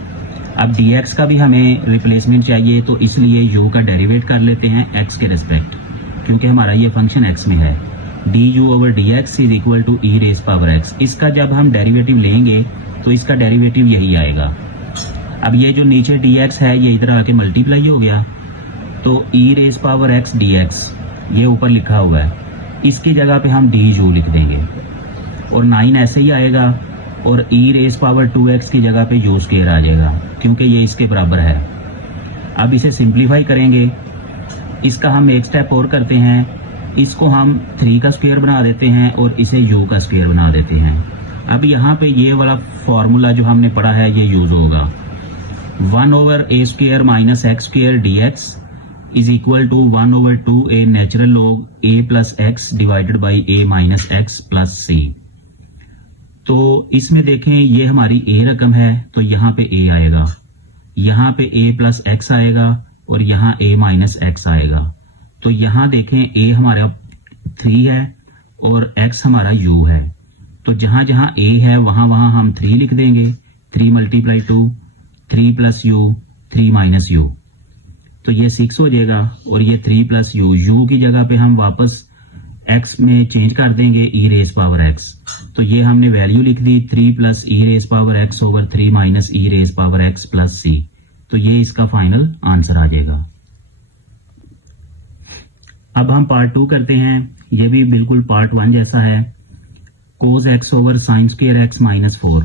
अब dx का भी हमें रिप्लेसमेंट चाहिए, तो इसलिए u का डेरिवेट कर लेते हैं x के रिस्पेक्ट, क्योंकि हमारा ये फंक्शन x में है। du over dx is equal to e raise power x। इसका जब हम डेरिवेटिव लेंगे तो इसका डेरिवेटिव यही आएगा। अब ये जो नीचे dx है ये इधर आके मल्टीप्लाई हो गया, तो e raise power x dx ये ऊपर लिखा हुआ है, इसकी जगह पे हम du लिख देंगे और 9 ऐसे ही आएगा और e रेज पावर 2x की जगह पे u स्क्वायर आ जाएगा क्योंकि ये इसके बराबर है। अब इसे सिंप्लीफाई करेंगे, इसका हम एक स्टेप और करते हैं, इसको हम 3 का स्क्वायर बना देते हैं और इसे u का स्क्वायर बना देते हैं। अब यहाँ पे ये वाला फॉर्मूला जो हमने पढ़ा है ये यूज होगा, 1 over a square minus x square dx is equal to 1 over 2a natural log a plus x divided by a minus x plus c। तो इसमें देखें ये हमारी a रकम है तो यहाँ पे a आएगा, यहाँ पे a प्लस x आएगा और यहाँ a माइनस x आएगा। तो यहाँ देखें a हमारा 3 है और x हमारा u है, तो जहां जहां a है वहां वहां हम 3 लिख देंगे। 3 multiply 2, 3 plus u, 3 minus u, तो ये 6 हो जाएगा और ये 3 प्लस u की जगह पे हम वापस x में चेंज कर देंगे e रेज पावर x। तो ये हमने वैल्यू लिख दी 3 plus e raise power x over 3 minus e raise power x plus c। तो ये इसका फाइनल आंसर आ जाएगा। अब हम पार्ट 2 करते हैं, ये भी बिल्कुल पार्ट 1 जैसा है, कोस x over sign square x minus 4।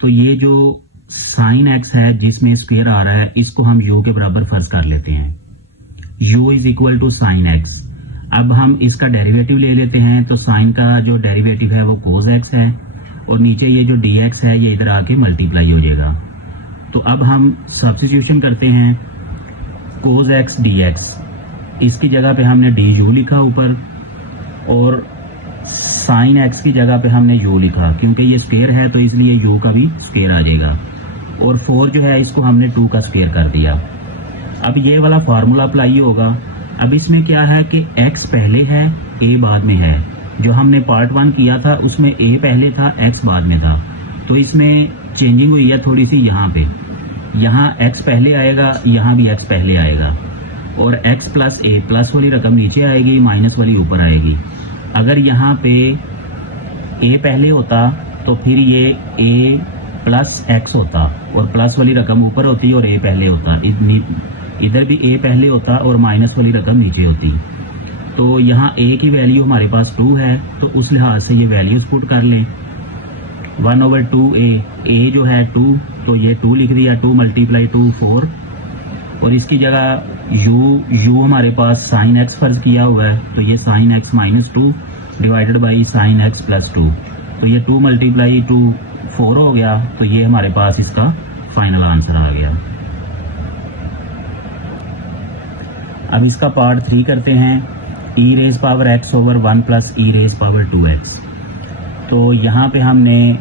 तो ये जो साइन x है जिसमें स्क्वायर आ रहा है इसको हम u के बराबर फर्ज कर लेते हैं, u is equal to sine x। अब हम इसका डेरिवेटिव ले लेते हैं, तो साइन का जो डेरिवेटिव है वो कोस x है और नीचे ये जो dx है ये इधर आके मल्टीप्लाई हो जाएगा। तो अब हम सब्स्टिट्यूशन करते हैं, कोस x dx, इसकी जगह पे हमने du लिखा ऊपर और साइन x की जगह पे हमने u लिखा, क्योंकि ये स्क्वायर है तो इसलिए u का भी स्क्वायर आ जाएगा और 4 जो है इसको हमने 2 का स्क्वायर कर दिया। अब ये वाला फार्मूला अप्लाई होगा। अब इसमें क्या है कि x पहले है a बाद में है, जो हमने पार्ट 1 किया था उसमें a पहले था x बाद में था, तो इसमें चेंजिंग हुई है थोड़ी सी। यहाँ x पहले आएगा, यहाँ भी x पहले आएगा और x प्लस a, प्लस वाली रकम नीचे आएगी, माइनस वाली ऊपर आएगी। अगर यहाँ पे a पहले होता तो फिर ये a प्लस x होता और प्लस वाली रकम ऊपर होती और a पहले होता, इधर भी a पहले होता और माइनस वाली रकम नीचे होती। तो यहाँ a की वैल्यू हमारे पास 2 है, तो उस लिहाज से ये वैल्यूज पुट कर लें। 1/2a, a जो है 2, तो ये 2 लिख दिया, 2 × 2 4, और इसकी जगह u हमारे पास sin x फर्ज किया हुआ है, तो ये sin x - 2 divided by sin x + 2, तो ये 2 × 2 4 हो गया, तो ये हमारे पास इसका फाइनल आंसर आ गया। अब इसका पार्ट 3 करते हैं, e⁻x/1 + e⁻2x। तो यहाँ पे हमने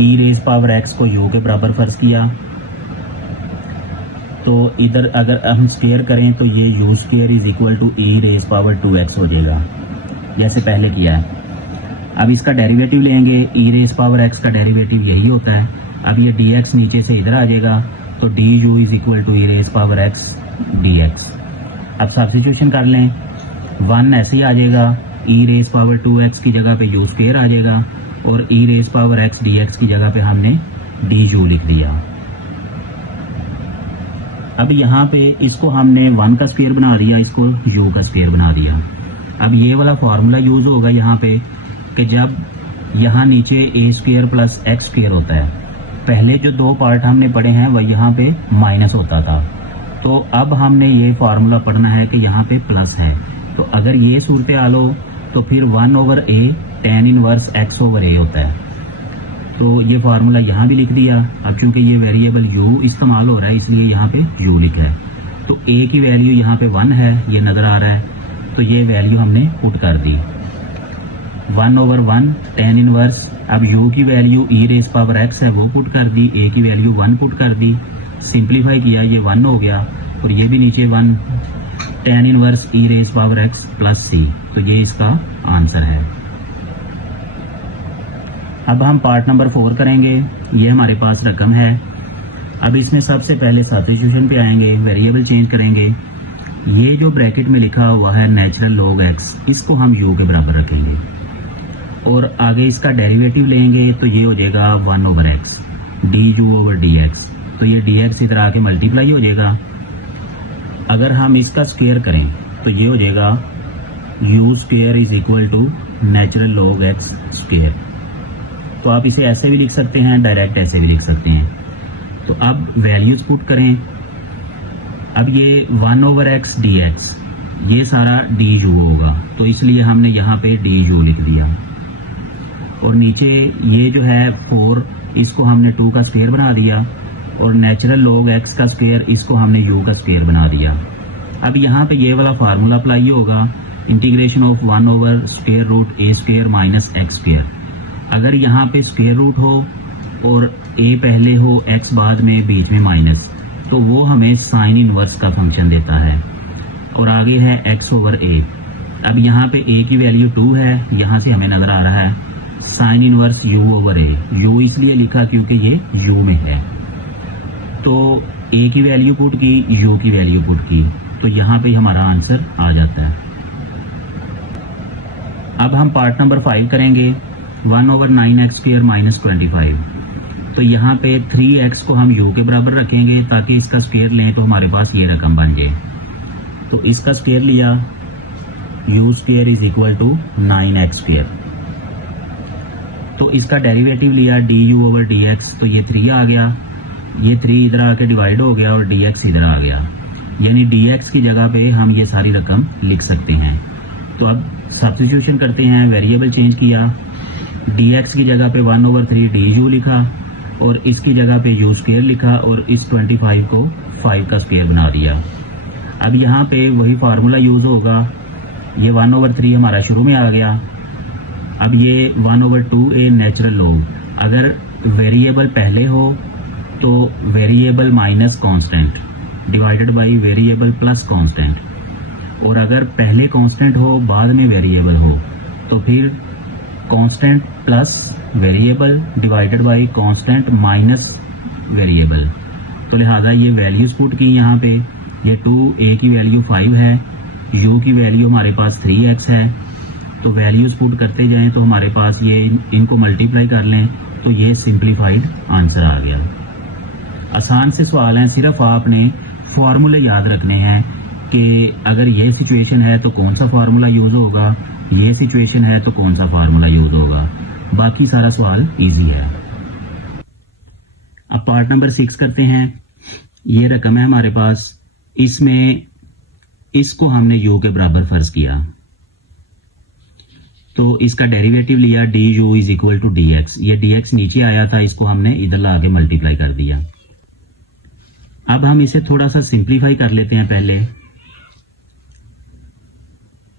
e⁻x को u के बराबर फर्ज किया, तो इधर अगर हम स्क्वायर करें तो ये u² = e⁻2x हो जाएगा, जैसे पहले किया है। अब इसका डेरिवेटिव लेंगे, e⁻x का डेरिवेटिव यही होता है। अब ये dx नीचे से इधर आ जाएगा, तो du = e⁻x dx। अब सब्स्टिट्यूशन कर लें, 1 ऐसे ही आ जाएगा, e⁻2x की जगह पे u² आ जाएगा, और e⁻x dx की जगह पे हमने du लिख दिया। अब यहाँ पे इसको हमने 1 का स्क्वायर बना दिया, इसको u का स्क्वायर बना दिया। अब ये वाला फार्मूला यूज होगा यहाँ पे कि जब यहाँ नीचे a² + x² होता है, पहले जो 2 पार्ट हमने पढ़े हैं वह यहाँ पे माइनस होता था, तो अब हमने ये फार्मूला पढ़ना है कि यहाँ पे प्लस है। तो अगर ये सूरत हाल हो तो फिर 1/a tan 1 x/a होता है, तो ये फार्मूला यहाँ भी लिख दिया। अब चूंकि ये वेरिएबल u इस्तेमाल हो रहा है इसलिए यहाँ पे u लिखा है, तो a की वैल्यू यहाँ पे 1 है, ये नज़र आ रहा है, तो ये वैल्यू हमने पुट कर दी 1/1 tan 1। अब u की वैल्यू e⁻x है वो पुट कर दी, a की वैल्यू 1 पुट कर दी, सिंप्लीफाई किया, ये 1 हो गया, और ये भी नीचे 1 tan 1 e⁻x + c, तो ये इसका आंसर है। अब हम पार्ट नंबर 4 करेंगे, ये हमारे पास रकम है। अब इसमें सबसे पहले सब्स्टिट्यूशन पे आएंगे, वेरिएबल चेंज करेंगे। ये जो ब्रैकेट में लिखा हुआ है नेचुरल log x, इसको हम u के बराबर रखेंगे, और आगे इसका डेरिवेटिव लेंगे, तो ये हो जाएगा 1/x du/dx, तो ये dx इधर आके मल्टीप्लाई हो जाएगा। अगर हम इसका स्क्वायर करें तो ये हो जाएगा u² = नेचुरल log x²। तो आप इसे ऐसे भी लिख सकते हैं, डायरेक्ट ऐसे भी लिख सकते हैं। तो अब वैल्यूज पुट करें। अब ये 1/x dx, ये सारा du होगा, तो इसलिए हमने यहाँ पे du लिख दिया, और नीचे ये जो है 4, इसको हमने 2 का स्क्वायर बना दिया, और नेचुरल log x का स्क्वायर, इसको हमने u का स्क्वायर बना दिया। अब यहाँ पे ये वाला फार्मूला अप्लाई होगा, इंटीग्रेशन ऑफ 1/√a² - x²। अगर यहाँ पे स्क्वायर रूट हो और a पहले हो, x बाद में, बीच में माइनस, तो वो हमें साइन इनवर्स का फंक्शन देता है, और आगे है x/a। अब यहाँ पे a की वैल्यू 2 है, यहाँ से हमें नजर आ रहा है साइन इनवर्स u/a। u इसलिए लिखा क्योंकि ये u में है, तो a की वैल्यू पुट की, u की वैल्यू पुट की, तो यहाँ पे हमारा आंसर आ जाता है। अब हम पार्ट नंबर 5 करेंगे, 1/9x² - 25। तो यहाँ पे 3x को हम u के बराबर रखेंगे, ताकि इसका स्क्वायर लें तो हमारे पास ये रकम बन जाए। तो इसका स्क्वायर लिया, u² = 9x²। तो इसका डेरिवेटिव लिया du/dx, तो ये 3 आ गया, ये 3 इधर आके डिवाइड हो गया, और dx इधर आ गया, यानी dx की जगह पे हम ये सारी रकम लिख सकते हैं। तो अब सब्स्टिट्यूशन करते हैं, वेरिएबल चेंज किया, dx की जगह पे 1/3 du लिखा, और इसकी जगह पे u² लिखा, और इस 25 को 5 का स्क्वायर बना दिया। अब यहाँ पे वही फार्मूला यूज होगा, ये 1/3 हमारा शुरू में आ गया। अब ये 1/2a नेचुरल log, अगर वेरिएबल पहले हो तो variable minus constant divided by variable plus constant, और अगर पहले कांस्टेंट हो बाद में वेरिएबल हो तो फिर constant plus variable divided by constant minus variable. तो लिहाजा ये वैल्यूज पुट की यहाँ पे, ये 2a की वैल्यू 5 है, u की वैल्यू हमारे पास 3x है, तो वैल्यूज पुट करते जाएं तो हमारे पास ये इनको मल्टीप्लाई कर लें तो ये सिंप्लीफाइड आंसर आ गया। आसान से सवाल हैं, सिर्फ आपने फॉर्मूले याद रखने हैं कि अगर ये सिचुएशन है तो कौन सा फार्मूला यूज होगा, ये सिचुएशन है तो कौन सा फार्मूला यूज होगा। बाकी सारा सवाल इजी है। अब पार्ट नंबर 6 करते हैं। ये रकम है हमारे पास, इसमें इसको हमने u के बराबर फर्ज किया, तो इसका डेरिवेटिव लिया du is equal to dx। ये dx नीचे आया था, इसको हमने इधर ला के मल्टीप्लाई कर दिया। अब हम इसे थोड़ा सा सिंप्लीफाई कर लेते हैं। पहले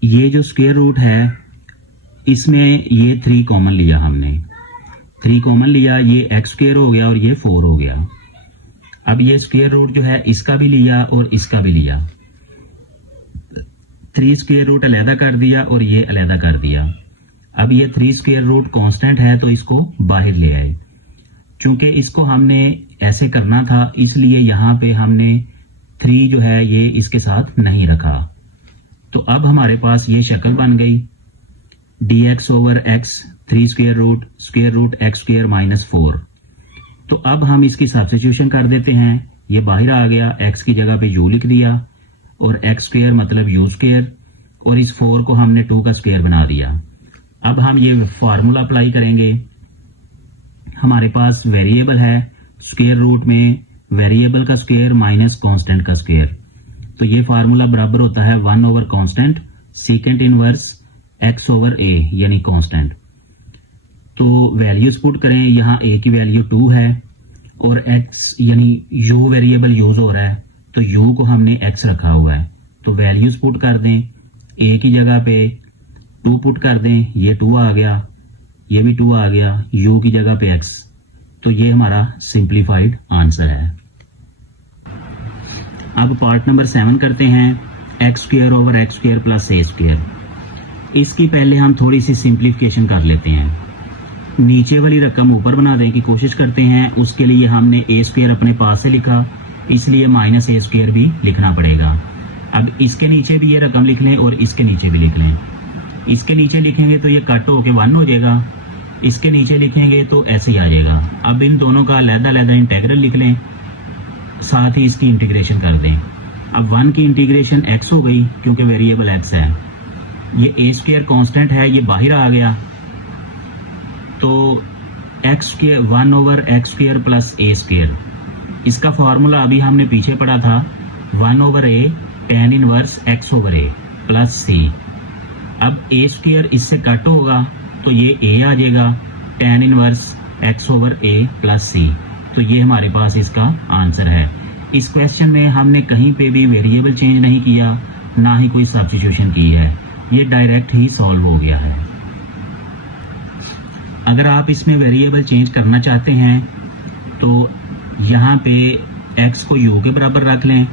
ये जो स्क्वायर रूट है इसमें ये 3 कॉमन लिया हमने, 3 कॉमन लिया, ये x स्क्वायर हो गया और ये 4 हो गया। अब ये स्क्वायर रूट जो है इसका भी लिया और इसका भी लिया, 3 स्क्वायर रूट अलहदा कर दिया और ये अलहदा कर दिया। अब ये 3 स्क्वायर रूट कांस्टेंट है तो इसको बाहर ले आए। चूंकि इसको हमने ऐसे करना था इसलिए यहाँ पे हमने 3 जो है ये इसके साथ नहीं रखा। तो अब हमारे पास ये शक्ल बन गई dx over x 3 square root x square minus 4। तो अब हम इसकी सब्स्टिट्यूशन कर देते हैं। ये बाहर आ गया, x की जगह पे u लिख दिया और x स्क्वायर मतलब u स्क्वायर, और इस 4 को हमने 2 का स्क्वायर बना दिया। अब हम ये फार्मूला अप्लाई करेंगे। हमारे पास वेरिएबल है, स्क्वायर रूट में वेरिएबल का स्क्वायर माइनस कांस्टेंट का स्क्वायर, तो ये फार्मूला बराबर होता है 1 over constant secant inverse x over a यानी कांस्टेंट। तो वैल्यूज पुट करें, यहाँ a की वैल्यू 2 है और x यानी u वेरिएबल यूज हो रहा है तो u को हमने x रखा हुआ है। तो वैल्यूज पुट कर दें, a की जगह पे 2 पुट कर दें, ये 2 आ गया, ये भी 2 आ गया, u की जगह पे x। तो ये हमारा सिंप्लीफाइड आंसर है। अब पार्ट नंबर 7 करते हैं, x square over x square plus a square. इसकी पहले हम थोड़ी सी सिंप्लीफिकेशन कर लेते हैं। नीचे वाली रकम ऊपर बना दें की कोशिश करते हैं, उसके लिए हमने a स्क्वायर अपने पास से लिखा, इसलिए माइनस a स्क्वायर भी लिखना पड़ेगा। अब इसके नीचे भी ये रकम लिख लें और इसके नीचे भी लिख लें। इसके नीचे लिखेंगे तो ये कट होके 1 हो जाएगा, इसके नीचे लिखेंगे तो ऐसे ही आ जाएगा। अब इन दोनों का अलग-अलग इंटीग्रल लिख लें, साथ ही इसकी इंटीग्रेशन कर दें। अब 1 की इंटीग्रेशन x हो गई क्योंकि वेरिएबल x है। ये a स्क्वायर कांस्टेंट है, ये बाहर आ गया, तो x square 1 over x square plus a square. इसका फॉर्मूला अभी हमने पीछे पढ़ा था, 1 over a tan inverse x over a plus c। अब a स्क्वायर इससे कट होगा तो ये a आ जाएगा, tan inverse x over a plus c। तो ये हमारे पास इसका आंसर है। इस क्वेश्चन में हमने कहीं पे भी वेरिएबल चेंज नहीं किया, ना ही कोई सब्स्टिट्यूशन की है, ये डायरेक्ट ही सॉल्व हो गया है। अगर आप इसमें वेरिएबल चेंज करना चाहते हैं तो यहाँ पे x को u के बराबर रख लें,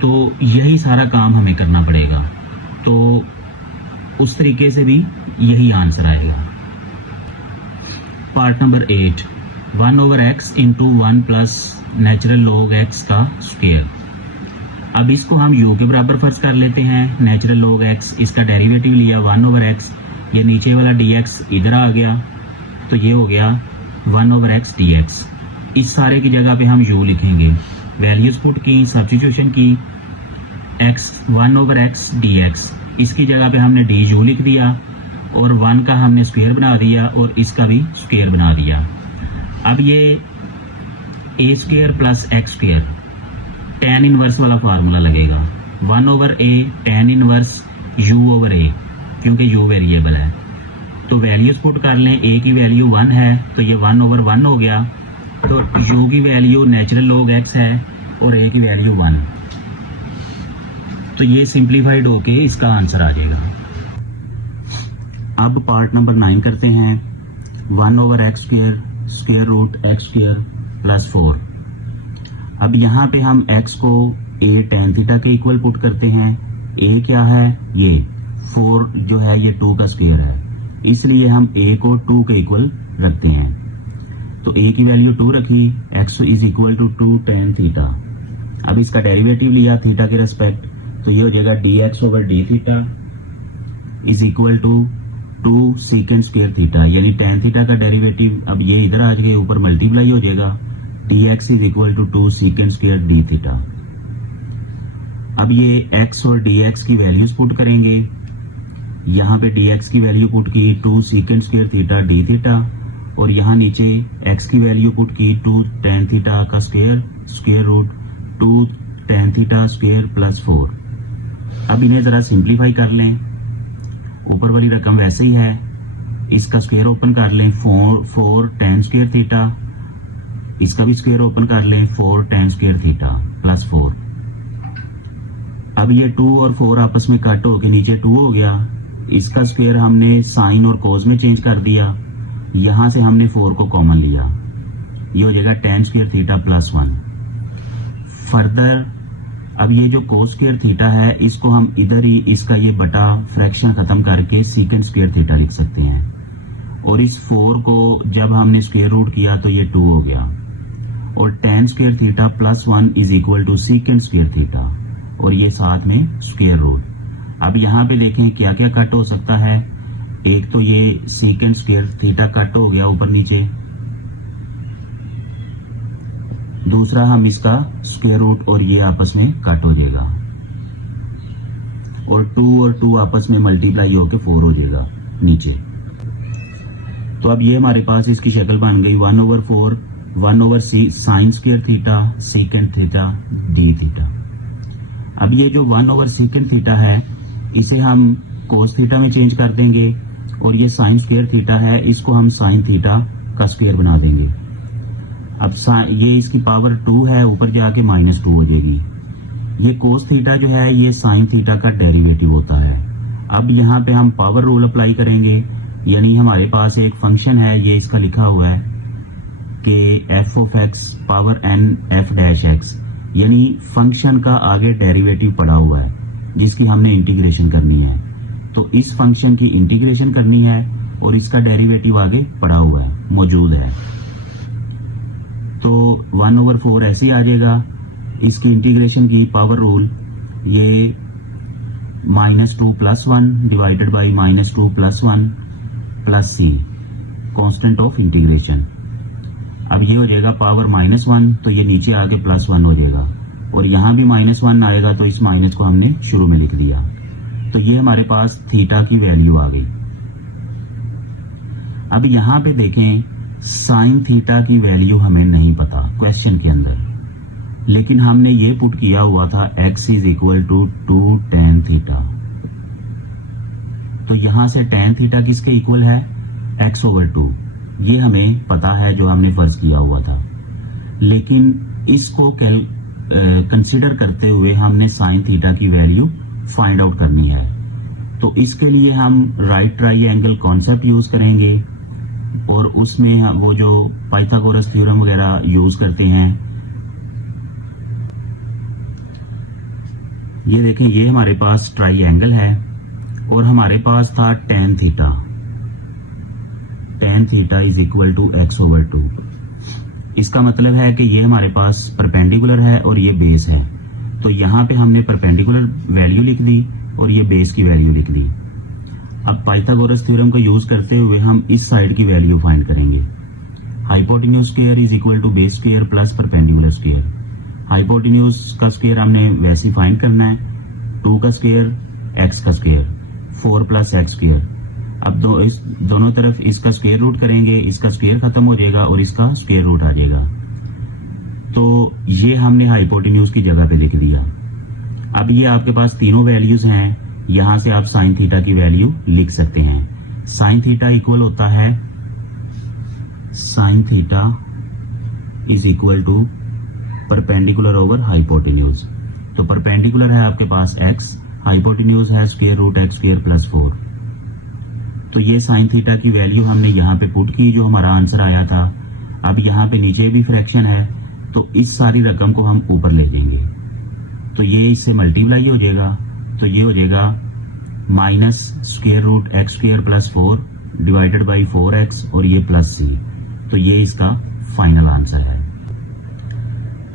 तो यही सारा काम हमें करना पड़ेगा। तो उस तरीके से भी यही आंसर आएगा। Part number 8, 1 over x into 1 plus natural log x का स्क्वायर। अब इसको हम u के बराबर फर्ज कर लेते हैं। नेचुरल लॉग x, इसका डेरिवेटिव लिया 1 ओवर x, ये नीचे वाला dx इधर आ गया, तो ये हो गया 1 ओवर x dx। इस सारे की जगह पे हम u लिखेंगे, वैल्यूज पुट की, सब्स्टिट्यूशन की, x 1 ओवर x dx, इसकी जगह पे हमने du लिख दिया और 1 का हमने स्क्वायर बना दिया और इसका भी स्क्वायर बना दिया। अब ये a square plus x square tan inverse वाला फार्मूला लगेगा, 1 over a tan inverse u over a, क्योंकि u वेरिएबल है। तो वैल्यूज पुट कर लें, a की वैल्यू 1 है तो ये 1 ओवर 1 हो गया, तो u की वैल्यू नेचुरल लॉग x है और a की वैल्यू 1, तो ये सिंप्लीफाइड होके इसका आंसर आ जाएगा। अब पार्ट नंबर 9 करते हैं, 1 over x square square root x square plus 4। अब यहाँ पे हम x को a tan थीटा के इक्वल पुट करते हैं। a क्या है, ये 4 जो है ये 2 का स्क्वायर है, इसलिए हम a को 2 के इक्वल रखते हैं। तो a की वैल्यू 2 रखी, x is equal to 2 tan theta. अब इसका डेरिवेटिव लिया थीटा के रेस्पेक्ट, तो ये हो जाएगा dx over d theta is equal to 2 secant square theta, यानी tan थीटा का डेरिवेटिव अब ये इधर आ जाएगा, ऊपर मल्टीप्लाई हो जाएगा, dx is equal to 2 secant square d theta. अब ये x और dx की वैल्यूज पुट करेंगे। यहाँ पे dx की वैल्यू पुट की 2 secant square theta D theta, और यहाँ नीचे x की वैल्यू पुट की 2 tan थीटा का square root 2 tan theta square plus 4। अब इन्हें जरा सिंप्लीफाई कर लें। ऊपर वाली रकम वैसे ही है, इसका स्क्वायर ओपन कर लें 4 tan स्क्वायर थीटा, इसका भी स्क्वायर ओपन कर लें 4 tan स्क्वायर थीटा प्लस 4। अब ये 2 और 4 आपस में कट होके नीचे 2 हो गया। इसका स्क्वायर हमने साइन और कोस में चेंज कर दिया, यहां से हमने 4 को कॉमन लिया, ये हो जाएगा tan square theta plus 1। Further अब ये जो कोस स्क्वायर थीटा है इसको हम इधर ही इसका ये बटा फ्रैक्शन खत्म करके सीकेंट स्क्वायर थीटा लिख सकते हैं, और इस 4 को जब हमने स्क्वायर रूट किया तो ये 2 हो गया, और tan square theta plus 1 is equal to secant square theta, और ये साथ में स्क्वायर रूट। अब यहाँ पे देखें क्या क्या कट हो सकता है। एक तो ये सीकेंट स्क्वायर थीटा कट हो गया ऊपर नीचे, दूसरा हम इसका स्क्वायर रूट और ये आपस में कट हो जाएगा, और 2 और 2 आपस में मल्टीप्लाई होकर 4 हो जाएगा नीचे। तो अब ये हमारे पास इसकी शक्ल बन गई 1/4 1/c sine square theta secant theta D theta. अब ये जो 1/सेकेंड थीटा है इसे हम कोस थीटा में चेंज कर देंगे, और ये साइन स्क्वायर थीटा है इसको हम साइन थीटा का स्क्वायर बना देंगे। अब ये इसकी पावर 2 है, ऊपर जाके -2 हो जाएगी। ये कोस थीटा जो है ये साइन थीटा का डेरिवेटिव होता है। अब यहाँ पे हम पावर रूल अप्लाई करेंगे, यानी हमारे पास एक फंक्शन है, ये इसका लिखा हुआ है कि f(x) पावर n f'(x), यानी फंक्शन का आगे डेरिवेटिव पड़ा हुआ है जिसकी हमने इंटीग्रेशन करनी है। तो इस फंक्शन की इंटीग्रेशन करनी है और इसका डेरिवेटिव आगे पड़ा हुआ है, मौजूद है। तो 1/4 ऐसे ही आ जाएगा। इसकी इंटीग्रेशन की पावर रूल ये -2 + 1 divided by -2 + 1 plus c constant of integration. अब ये हो जाएगा पावर -1, तो ये नीचे आके +1 हो जाएगा, और यहां भी -1 आएगा तो इस माइनस को हमने शुरू में लिख दिया। तो ये हमारे पास थीटा की वैल्यू आ गई। अब यहां पे देखें साइन थीटा की वैल्यू हमें नहीं पता क्वेश्चन के अंदर, लेकिन हमने ये पुट किया हुआ था x is equal to 2 tan theta. तो यहां से tan थीटा किसके इक्वल है x/2, ये हमें पता है जो हमने फर्ज किया हुआ था, लेकिन इसको कंसीडर करते हुए हमने साइन थीटा की वैल्यू फाइंड आउट करनी है। तो इसके लिए हम राइट ट्राइंगल कॉन्सेप्ट यूज करेंगे, और उसमें वो जो पाइथागोरस थ्योरम वगैरह यूज करते हैं। ये देखें, ये हमारे पास ट्राइंगल है और हमारे पास था tan theta. tan theta is equal to x/2। इसका मतलब है कि ये हमारे पास परपेंडिकुलर है और ये बेस है, तो यहां पे हमने परपेंडिकुलर वैल्यू लिख दी और ये बेस की वैल्यू लिख दी। अब पाइथागोरस थ्योरम को यूज करते हुए हम इस साइड की वैल्यू फाइंड करेंगे। Hypotenuse square is equal to base square plus perpendicular square. Hypotenuse का स्क्वायर हमने वैसे फाइंड करना है, 2 का स्क्वायर x का स्क्वायर 4 + x स्क्वायर। अब इस दोनों तरफ इसका स्क्वायर रूट करेंगे, इसका स्क्वायर खत्म हो जाएगा और इसका स्क्वायर रूट आ जाएगा। तो ये हमने हाइपोटेन्यूज की जगह पे लिख दिया। अब ये आपके पास तीनों वैल्यूज हैं, यहां से आप साइन थीटा की वैल्यू लिख सकते हैं। साइन थीटा इक्वल होता है sine theta is equal to perpendicular over hypotenuse. तो परपेंडिकुलर है आपके पास x, हाइपोटेन्यूज है √x² + 4। तो ये साइन थीटा की वैल्यू हमने यहाँ पे पुट की, जो हमारा आंसर आया था। अब यहाँ पे नीचे भी फ्रैक्शन है, तो इस सारी रकम को हम ऊपर ले जाएंगे, तो ये इससे मल्टीप्लाई हो जाएगा। तो ये हो जाएगा -√x² + 4 डिवाइडेड बाई 4x और ये +c। तो ये इसका फाइनल आंसर है।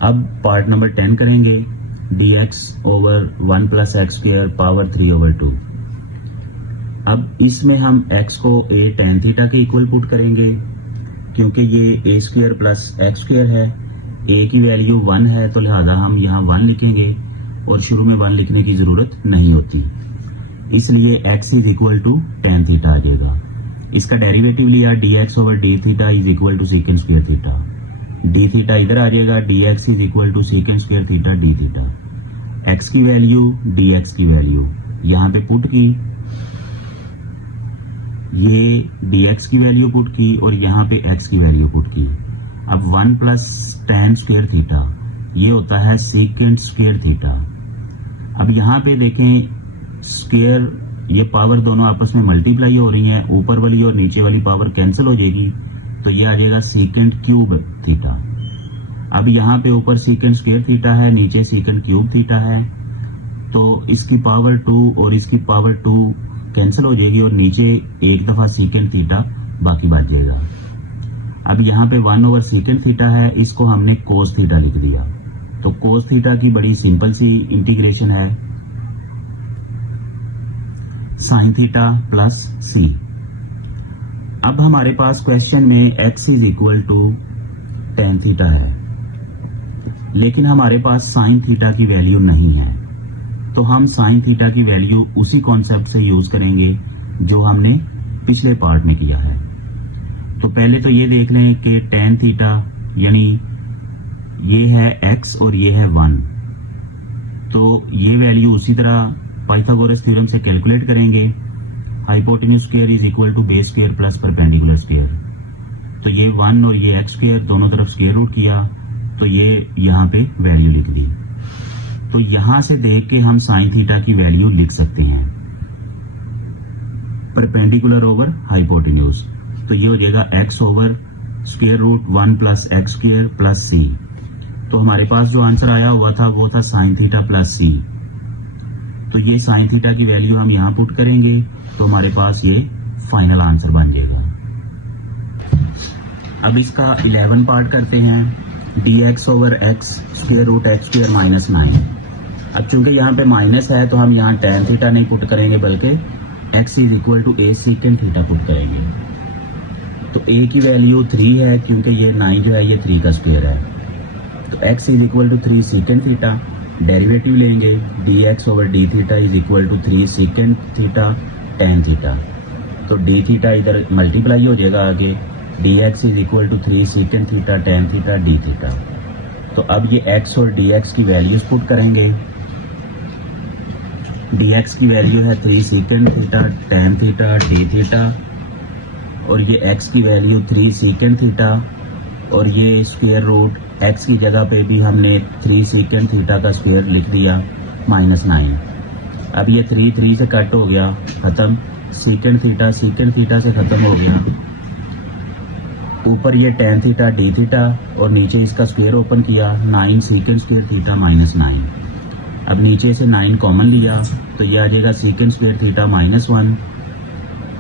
अब पार्ट नंबर 10 करेंगे, dx/1 + x² पावर 3/2। अब इसमें हम x को a tan थीटा के इक्वल पुट करेंगे, क्योंकि ये a² + x² है। a की वैल्यू 1 है, तो लिहाजा हम यहाँ 1 लिखेंगे। और शुरू में 1 लिखने की जरूरत नहीं होती, इसलिए x is equal to tan theta आ जाएगा। इसका डेरिवेटिव लिया dx over D theta is equal to secant square theta, D theta इधर आ जाएगा, dx is equal to secant square theta D theta. x की वैल्यू dx की वैल्यू यहां पे पुट की, ये dx की वैल्यू पुट की और यहाँ पे x की वैल्यू पुट की। अब 1 प्लस tan स्क्वायर थीटा ये होता है सेकेंड स्क्वायर थीटा। अब यहाँ पे देखें स्क्वायर, ये पावर दोनों आपस में मल्टीप्लाई हो रही है, ऊपर वाली और नीचे वाली पावर कैंसिल हो जाएगी, तो ये आ जाएगा सेकेंड क्यूब थीटा। अब यहाँ पे ऊपर सेकेंड स्क्वायर थीटा है, नीचे सेकेंड क्यूब थीटा है, तो इसकी पावर 2 और इसकी पावर 2 कैंसिल हो जाएगी और नीचे एक दफा सेकेंड थीटा बाकी बच जाएगा। अब यहाँ पे 1 ओवर सेकेंड थीटा है, इसको हमने कोस थीटा लिख दिया। तो कोस थीटा की बड़ी सिंपल सी इंटीग्रेशन है साइन थीटा प्लस सी। अब हमारे पास क्वेश्चन में x is equal to tan theta है, लेकिन हमारे पास साइन थीटा की वैल्यू नहीं है, तो हम साइन थीटा की वैल्यू उसी कॉन्सेप्ट से यूज करेंगे जो हमने पिछले पार्ट में किया है। तो पहले तो ये देख लें कि टेन थीटा यानी ये है x और ये है 1, तो ये वैल्यू उसी तरह पाइथागोरस थ्योरम से कैलकुलेट करेंगे। Hypotenuse square is equal to base square plus perpendicular square, तो ये 1 और ये x स्क्वायर दोनों तरफ स्क्वायर रूट किया, तो ये यहाँ पे वैल्यू लिख दी। तो यहां से देख के हम साइन थीटा की वैल्यू लिख सकते हैं परपेंडिकुलर ओवर हाइपोटेन्यूज, तो ये हो जाएगा x over square root 1 plus X square plus C. तो हमारे पास जो आंसर आया हुआ था वो था साइन थीटा प्लस सी। तो ये साइन थीटा की वैल्यू हम यहां पुट करेंगे, तो हमारे पास ये फाइनल आंसर बन जाएगा। अब इसका 11 पार्ट करते हैं, dx over x square root x square minus 9। अब चूंकि यहाँ पे माइनस है तो हम यहाँ tan थीटा नहीं पुट करेंगे, बल्कि x is equal to a second theta put करेंगे। तो a की वैल्यू 3 है, क्योंकि ये 9 जो है ये 3 का स्क्वायर है, तो x is equal to 3 secant theta. Derivative लेंगे, dx over D theta is equal to 3 secant theta tan theta, तो d थीटा इधर मल्टीप्लाई हो जाएगा आगे, dx is equal to 3 secant theta tan theta d theta. तो अब ये x और dx की वैल्यूज पुट करेंगे। dx की वैल्यू है 3 secant theta tan theta d theta, और ये x की वैल्यू 3 सेकेंड थीटा, और ये स्क्वायर रूट x की जगह पे भी हमने 3 सेकेंड थीटा का स्क्वायर लिख दिया माइनस 9। अब ये 3 से कट हो गया, खत्म, सेकेंड थीटा से खत्म हो गया। ऊपर ये tan थीटा d थीटा और नीचे इसका स्क्वायर ओपन किया, 9 सेकेंड स्क्वायर थीटा माइनस 9। अब नीचे से 9 कॉमन लिया तो ये आ जाएगा सेकेंड स्क्वायर थीटा माइनस 1,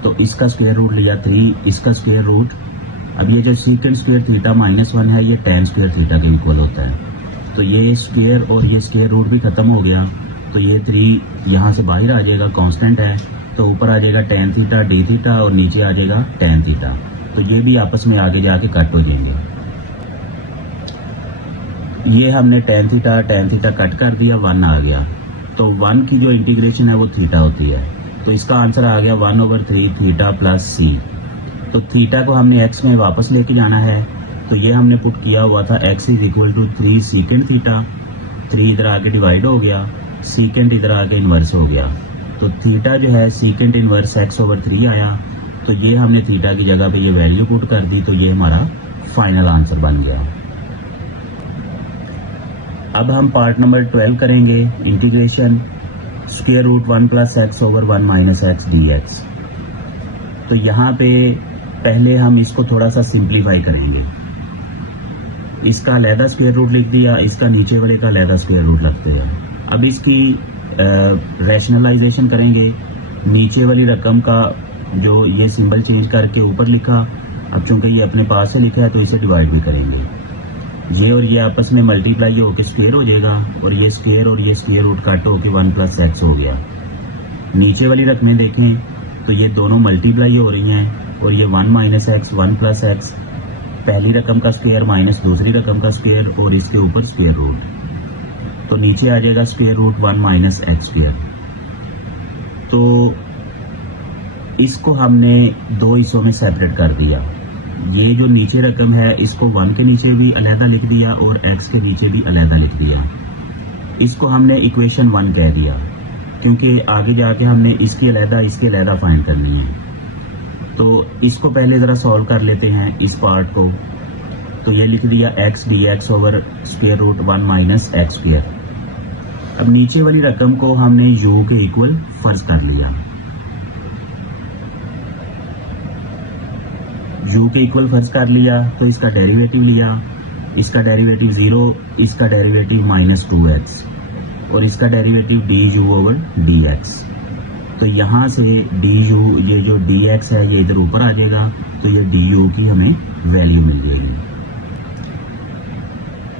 तो इसका स्क्वायर रूट लिया 3, इसका स्क्वायर रूट। अब ये जो सेकेंड स्क्वायर थीटा माइनस 1 है ये tan स्क्वायर थीटा के इक्वल होता है, तो ये स्क्वायर और ये स्क्वायर रूट भी खत्म हो गया, तो ये 3 यहाँ से बाहर आ जाएगा, कांस्टेंट है, तो ऊपर आ जाएगा tan थीटा d थीटा और नीचे आ जाएगा tan थीटा, तो ये भी आपस में आगे जाके कट हो जाएंगे। ये हमने tan थीटा कट कर दिया, 1 आ गया, तो 1 की जो इंटीग्रेशन है वो थीटा होती है, तो इसका आंसर आ गया 1 ओवर 3 थीटा प्लस सी। तो थीटा को हमने x में वापस लेके जाना है, तो ये हमने पुट किया हुआ था x is equal to 3 secant theta, 3 इधर आगे डिवाइड हो गया, सेकेंड इधर आगे इन्वर्स हो गया, तो थीटा जो है सेकेंड इन्वर्स x ओवर 3 आया, तो ये हमने थीटा की जगह पे ये वैल्यू पुट कर दी, तो ये हमारा फाइनल आंसर बन गया। अब हम पार्ट नंबर 12 करेंगे, integration square root 1 plus x over 1 minus x dx। तो यहाँ पे पहले हम इसको थोड़ा सा सिंप्लीफाई करेंगे, इसका अलहदा स्क्वायर रूट लिख दिया, इसका नीचे वाले का अलहदा स्क्वायर रूट लगते हैं। अब इसकी रैशनलाइजेशन करेंगे, नीचे वाली रकम का जो ये सिंबल चेंज करके ऊपर लिखा, अब चूंकि ये अपने पास से लिखा है तो इसे डिवाइड भी करेंगे, ये और ये आपस में मल्टीप्लाई होकर स्क्वायर हो जाएगा, और ये स्क्वायर रूट कट होकर 1 प्लस एक्स हो गया। नीचे वाली रकमें देखें तो ये दोनों मल्टीप्लाई हो रही हैं, और ये 1 माइनस एक्स 1 प्लस एक्स, पहली रकम का स्क्वायर माइनस दूसरी रकम का स्क्वायर और इसके ऊपर स्क्वायर रूट। तो नीचे आ जाएगा square root 1 minus x square. तो इसको हमने दो हिस्सों में सेपरेट कर दिया। ये जो नीचे रकम है इसको 1 के नीचे भी अलहदा लिख दिया और x के नीचे भी अलहदा लिख दिया। इसको हमने इक्वेशन 1 कह दिया, क्योंकि आगे जाके हमने इसकी अलहदा फाइंड करनी है। तो इसको पहले ज़रा सॉल्व कर लेते हैं इस पार्ट को। तो ये लिख दिया x dx over square root 1 minus x square. अब नीचे वाली रकम को हमने u के इक्वल फर्ज कर लिया। u के इक्वल फर्ज कर लिया तो इसका डेरिवेटिव लिया। इसका डेरिवेटिव 0, इसका डेरिवेटिव माइनस 2x और इसका डेरिवेटिव du ओवर dx। तो यहाँ से du, ये जो dx है ये इधर ऊपर आ जाएगा, तो ये du की हमें वैल्यू मिल जाएगी।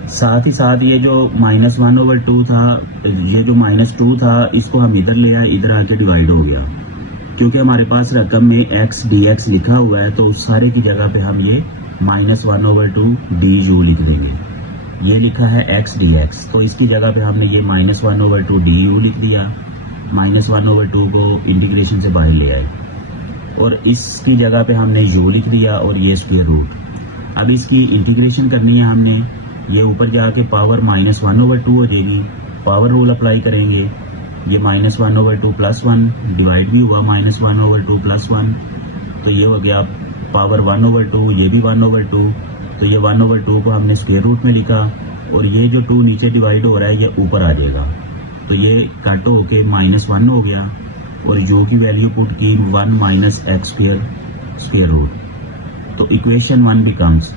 साथ ही साथ ये जो -1 ओवर 2 था, ये जो -2 था इसको हम इधर ले आए, इधर आके डिवाइड हो गया। क्योंकि हमारे पास रकम में x dx लिखा हुआ है तो उस सारे की जगह पे हम ये -1 ओवर 2 du लिख देंगे। ये लिखा है x dx, तो इसकी जगह पे हमने ये -1 ओवर 2 du लिख दिया। -1 ओवर 2 को इंटीग्रेशन से बाहर ले आए और इसकी जगह पे हमने u लिख दिया और ये स्क्वायर रूट। अब इसकी इंटीग्रेशन करनी है हमने। ये ऊपर जाके पावर -1 ओवर 2 हो जाएगी। पावर रूल अप्लाई करेंगे। ये -1 ओवर 2 प्लस 1 डिवाइड भी हुआ -1 ओवर 2 प्लस 1, तो ये हो गया पावर 1 ओवर 2, ये भी 1 ओवर 2। तो ये 1 ओवर 2 को हमने स्क्वायर रूट में लिखा और ये जो 2 नीचे डिवाइड हो रहा है ये ऊपर आ जाएगा। तो ये कट होके -1 हो गया और u की वैल्यू पुट की 1 minus x square square root. तो इक्वेशन 1 बिकम्स,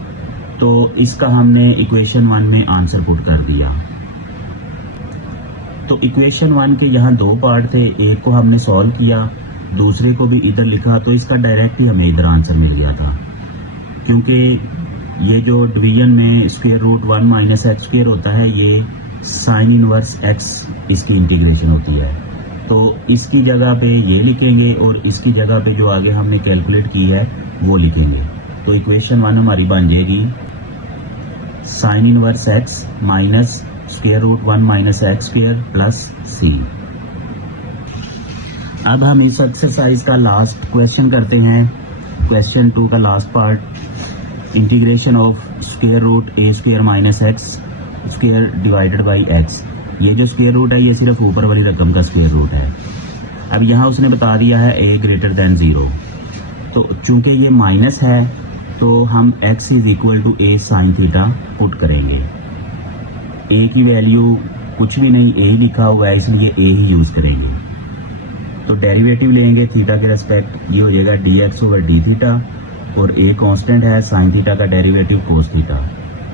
तो इसका हमने इक्वेशन 1 में आंसर पुट कर दिया। तो इक्वेशन 1 के यहाँ दो पार्ट थे, एक को हमने सॉल्व किया, दूसरे को भी इधर लिखा, तो इसका डायरेक्ट ही हमें इधर आंसर मिल गया था। क्योंकि ये जो डिवीजन में square root 1 minus x square होता है, ये साइन इनवर्स x इसकी इंटीग्रेशन होती है। तो इसकी जगह पे ये लिखेंगे और इसकी जगह पे जो आगे हमने कैलकुलेट की है वो लिखेंगे। तो इक्वेशन 1 हमारी बन जाएगी sine inverse x minus square root 1 minus x square plus c। अब हम इस एक्सरसाइज का लास्ट क्वेश्चन करते हैं, क्वेश्चन 2 का last part. Integration of square root a square minus x square divided by x। ये जो स्क्वायर रूट है ये सिर्फ ऊपर वाली रकम का स्क्वायर रूट है। अब यहाँ उसने बता दिया है a ग्रेटर देन 0, तो चूंकि ये माइनस है तो हम x is equal to a sine theta put करेंगे। a की वैल्यू कुछ भी नहीं, a ही लिखा हुआ है इसलिए a ही यूज करेंगे। तो डेरिवेटिव लेंगे थीटा के रेस्पेक्ट, ये हो जाएगा dx ओवर डी थीटा और a कांस्टेंट है, साइन थीटा का derivative cos theta.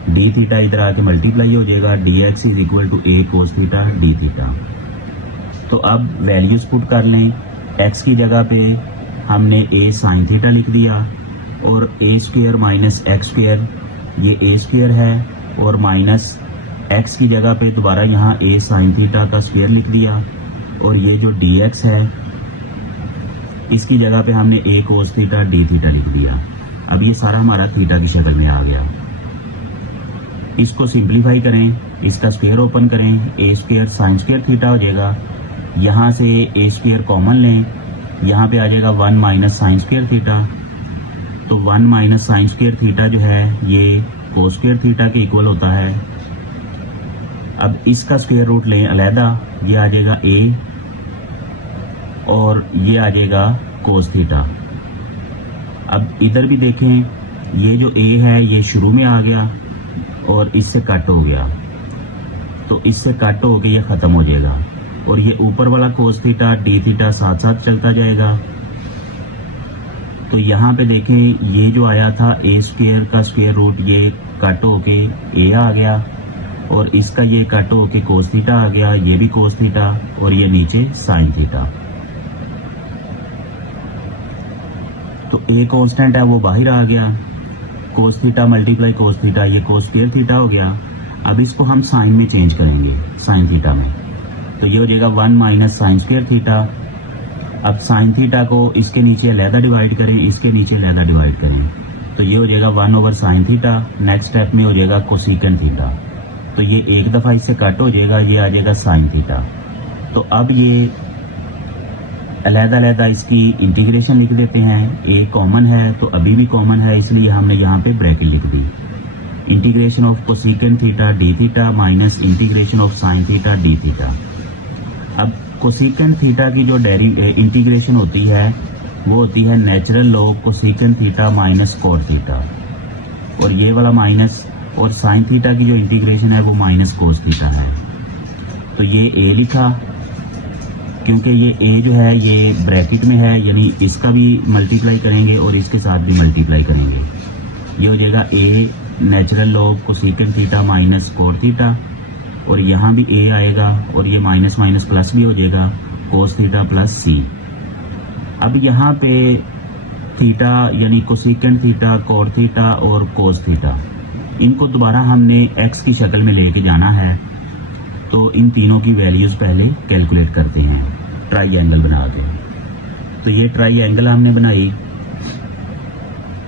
D theta इधर आके मल्टीप्लाई हो जाएगा, dx is equal to a cos theta D theta. तो अब वैल्यूज पुट कर लें। x की जगह पे हमने a साइन थीटा लिख दिया और a square minus x square, ये a स्क्वायर है और माइनस x की जगह पे दोबारा यहाँ a साइन थीटा का स्क्वायर लिख दिया और ये जो dx है इसकी जगह पे हमने a cos theta D theta लिख दिया। अब ये सारा हमारा थीटा की शक्ल में आ गया। इसको सिंप्लीफाई करें, इसका स्क्वायर ओपन करें, a square sine square theta हो जाएगा। यहाँ से a स्क्वायर कॉमन लें, यहाँ पे आ जाएगा 1 माइनस साइन स्क्वायर थीटा। तो 1 माइनस साइन स्क्वायर थीटा जो है ये कोस स्क्वायर थीटा के इक्वल होता है। अब इसका स्क्वायर रूट लें अलहदा, ये आ जाएगा a और ये आ जाएगा कोस थीटा। अब इधर भी देखें, ये जो a है ये शुरू में आ गया और इससे कट हो गया, तो इससे कट होके ये खत्म हो जाएगा और ये ऊपर वाला कोस थीटा डी थीटा साथ साथ चलता जाएगा। तो यहाँ पे देखें, ये जो आया था a स्क्वायर का स्क्वायर रूट ये कट होके a आ गया और इसका ये कट होके कोस थीटा आ गया, ये भी कोस थीटा और ये नीचे साइन थीटा। तो a कांस्टेंट है वो बाहर आ गया, cos theta multiply cos theta, ये कोस स्क्वायर थीटा हो गया। अब इसको हम साइन में चेंज करेंगे, साइन थीटा में, तो ये हो जाएगा 1 माइनस साइन स्क्वायर थीटा। अब साइन थीटा को इसके नीचे अलहदा डिवाइड करें, इसके नीचे अलहदा डिवाइड करें, तो ये हो जाएगा 1 over sine theta. Next step में हो जाएगा कोसिकेंट थीटा। तो ये एक दफ़ा इससे कट हो जाएगा, ये आ जाएगा साइन थीटा। तो अब ये अलग-अलग इसकी इंटीग्रेशन लिख देते हैं। ए कॉमन है तो अभी भी कॉमन है, इसलिए हमने यहाँ पे ब्रैकेट लिख दी। Integration of cosecant theta D theta minus integration of sine theta D theta. अब कोसेकेंट थीटा की जो इंटीग्रेशन होती है वो होती है natural log cosecant theta minus cot theta, और ये वाला माइनस, और साइन थीटा की जो इंटीग्रेशन है वो माइनस कोस थीटा है। तो ये ए लिखा, क्योंकि ये ए जो है ये ब्रैकेट में है, यानी इसका भी मल्टीप्लाई करेंगे और इसके साथ भी मल्टीप्लाई करेंगे। ये हो जाएगा a natural log cosecant theta minus cot theta, और यहाँ भी ए आएगा और ये माइनस माइनस प्लस भी हो जाएगा, कोस थीटा प्लस सी। अब यहाँ पे थीटा यानी कोसेकेंट थीटा, कॉट थीटा और कोस थीटा, इनको दोबारा हमने एक्स की शक्ल में लेके जाना है। तो इन तीनों की वैल्यूज पहले कैलकुलेट करते हैं ट्राई बना के। तो ये ट्राई हमने बनाई।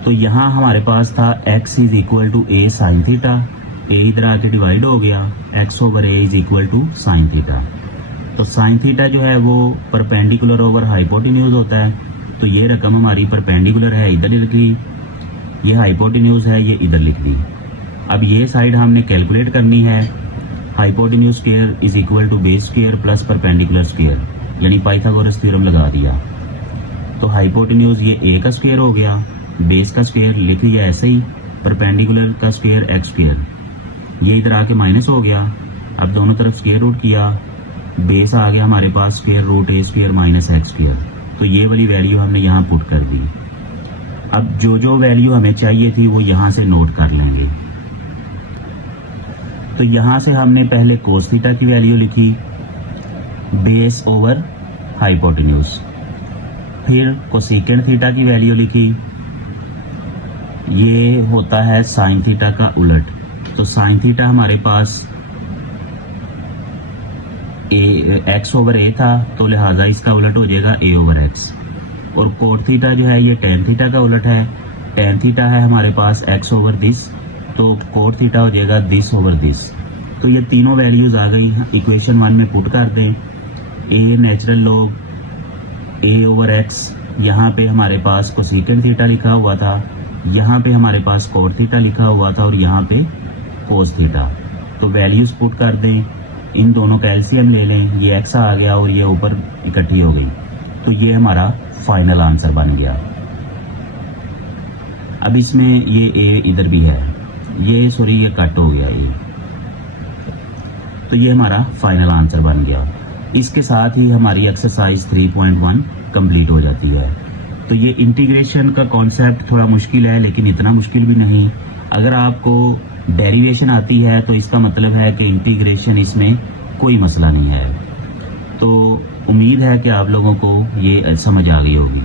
तो यहाँ हमारे पास था x is equal to A sine theta, A इधर आके डिवाइड हो गया, x over A is equal to sine theta. तो साइन थीटा जो है वो परपेंडिकुलर ओवर हाइपोटेन्यूज होता है, तो ये रकम हमारी परपेंडिकुलर है, इधर लिख दी। ये हाइपोटेन्यूज है, ये इधर लिख दी। अब ये साइड हमने कैलकुलेट करनी है। Hypotenuse square is equal to base square plus perpendicular square, यानी पाइथागोरस थ्योरम लगा दिया। तो हाइपोटेन्यूज ये ए का स्क्वायर हो गया, बेस का स्क्वायर लिख लिया ऐसे ही, परपेंडिकुलर का स्क्वायर एक्स स्क्वायर, ये इधर आके माइनस हो गया। अब दोनों तरफ स्क्वायर रूट किया, बेस आ गया हमारे पास स्क्वायर रूट ए स्क्वायर माइनस एक्स स्क्वायर। तो ये वाली वैल्यू हमने यहाँ पुट कर दी। अब जो जो वैल्यू हमें चाहिए थी वो यहाँ से नोट कर लेंगे। तो यहाँ से हमने पहले कोस थीटा की वैल्यू लिखी, बेस ओवर हाइपोटेन्यूज, फिर कोसेकेंट थीटा की वैल्यू लिखी, ये होता है साइन थीटा का उलट। तो साइन थीटा हमारे पास एक्स ओवर ए था, तो लिहाजा इसका उलट हो जाएगा ए ओवर एक्स। और कोट थीटा जो है ये टेन थीटा का उलट है, टेन थीटा है हमारे पास एक्स ओवर दिस, तो कोट थीटा हो जाएगा दिस ओवर दिस। तो ये तीनों वैल्यूज आ गई, इक्वेशन 1 में पुट कर दें। ए नेचुरल लॉग ए ओवर एक्स, यहाँ पे हमारे पास कोसेकेंट थीटा लिखा हुआ था, यहाँ पे हमारे पास कोट थीटा लिखा हुआ था, और यहाँ पे कोस थीटा। तो वैल्यूज पुट कर दें, इन दोनों का एलसीएम ले लें, ये एक्स आ गया और ये ऊपर इकट्ठी हो गई। तो ये हमारा फाइनल आंसर बन गया। अब इसमें ये ए इधर भी है, ये कट हो गया ये। तो ये हमारा फाइनल आंसर बन गया। इसके साथ ही हमारी एक्सरसाइज 3.1 कंप्लीट हो जाती है। तो ये इंटीग्रेशन का कॉन्सेप्ट थोड़ा मुश्किल है, लेकिन इतना मुश्किल भी नहीं। अगर आपको डेरिवेशन आती है तो इसका मतलब है कि इंटीग्रेशन इसमें कोई मसला नहीं है। तो उम्मीद है कि आप लोगों को ये समझ आ गई होगी।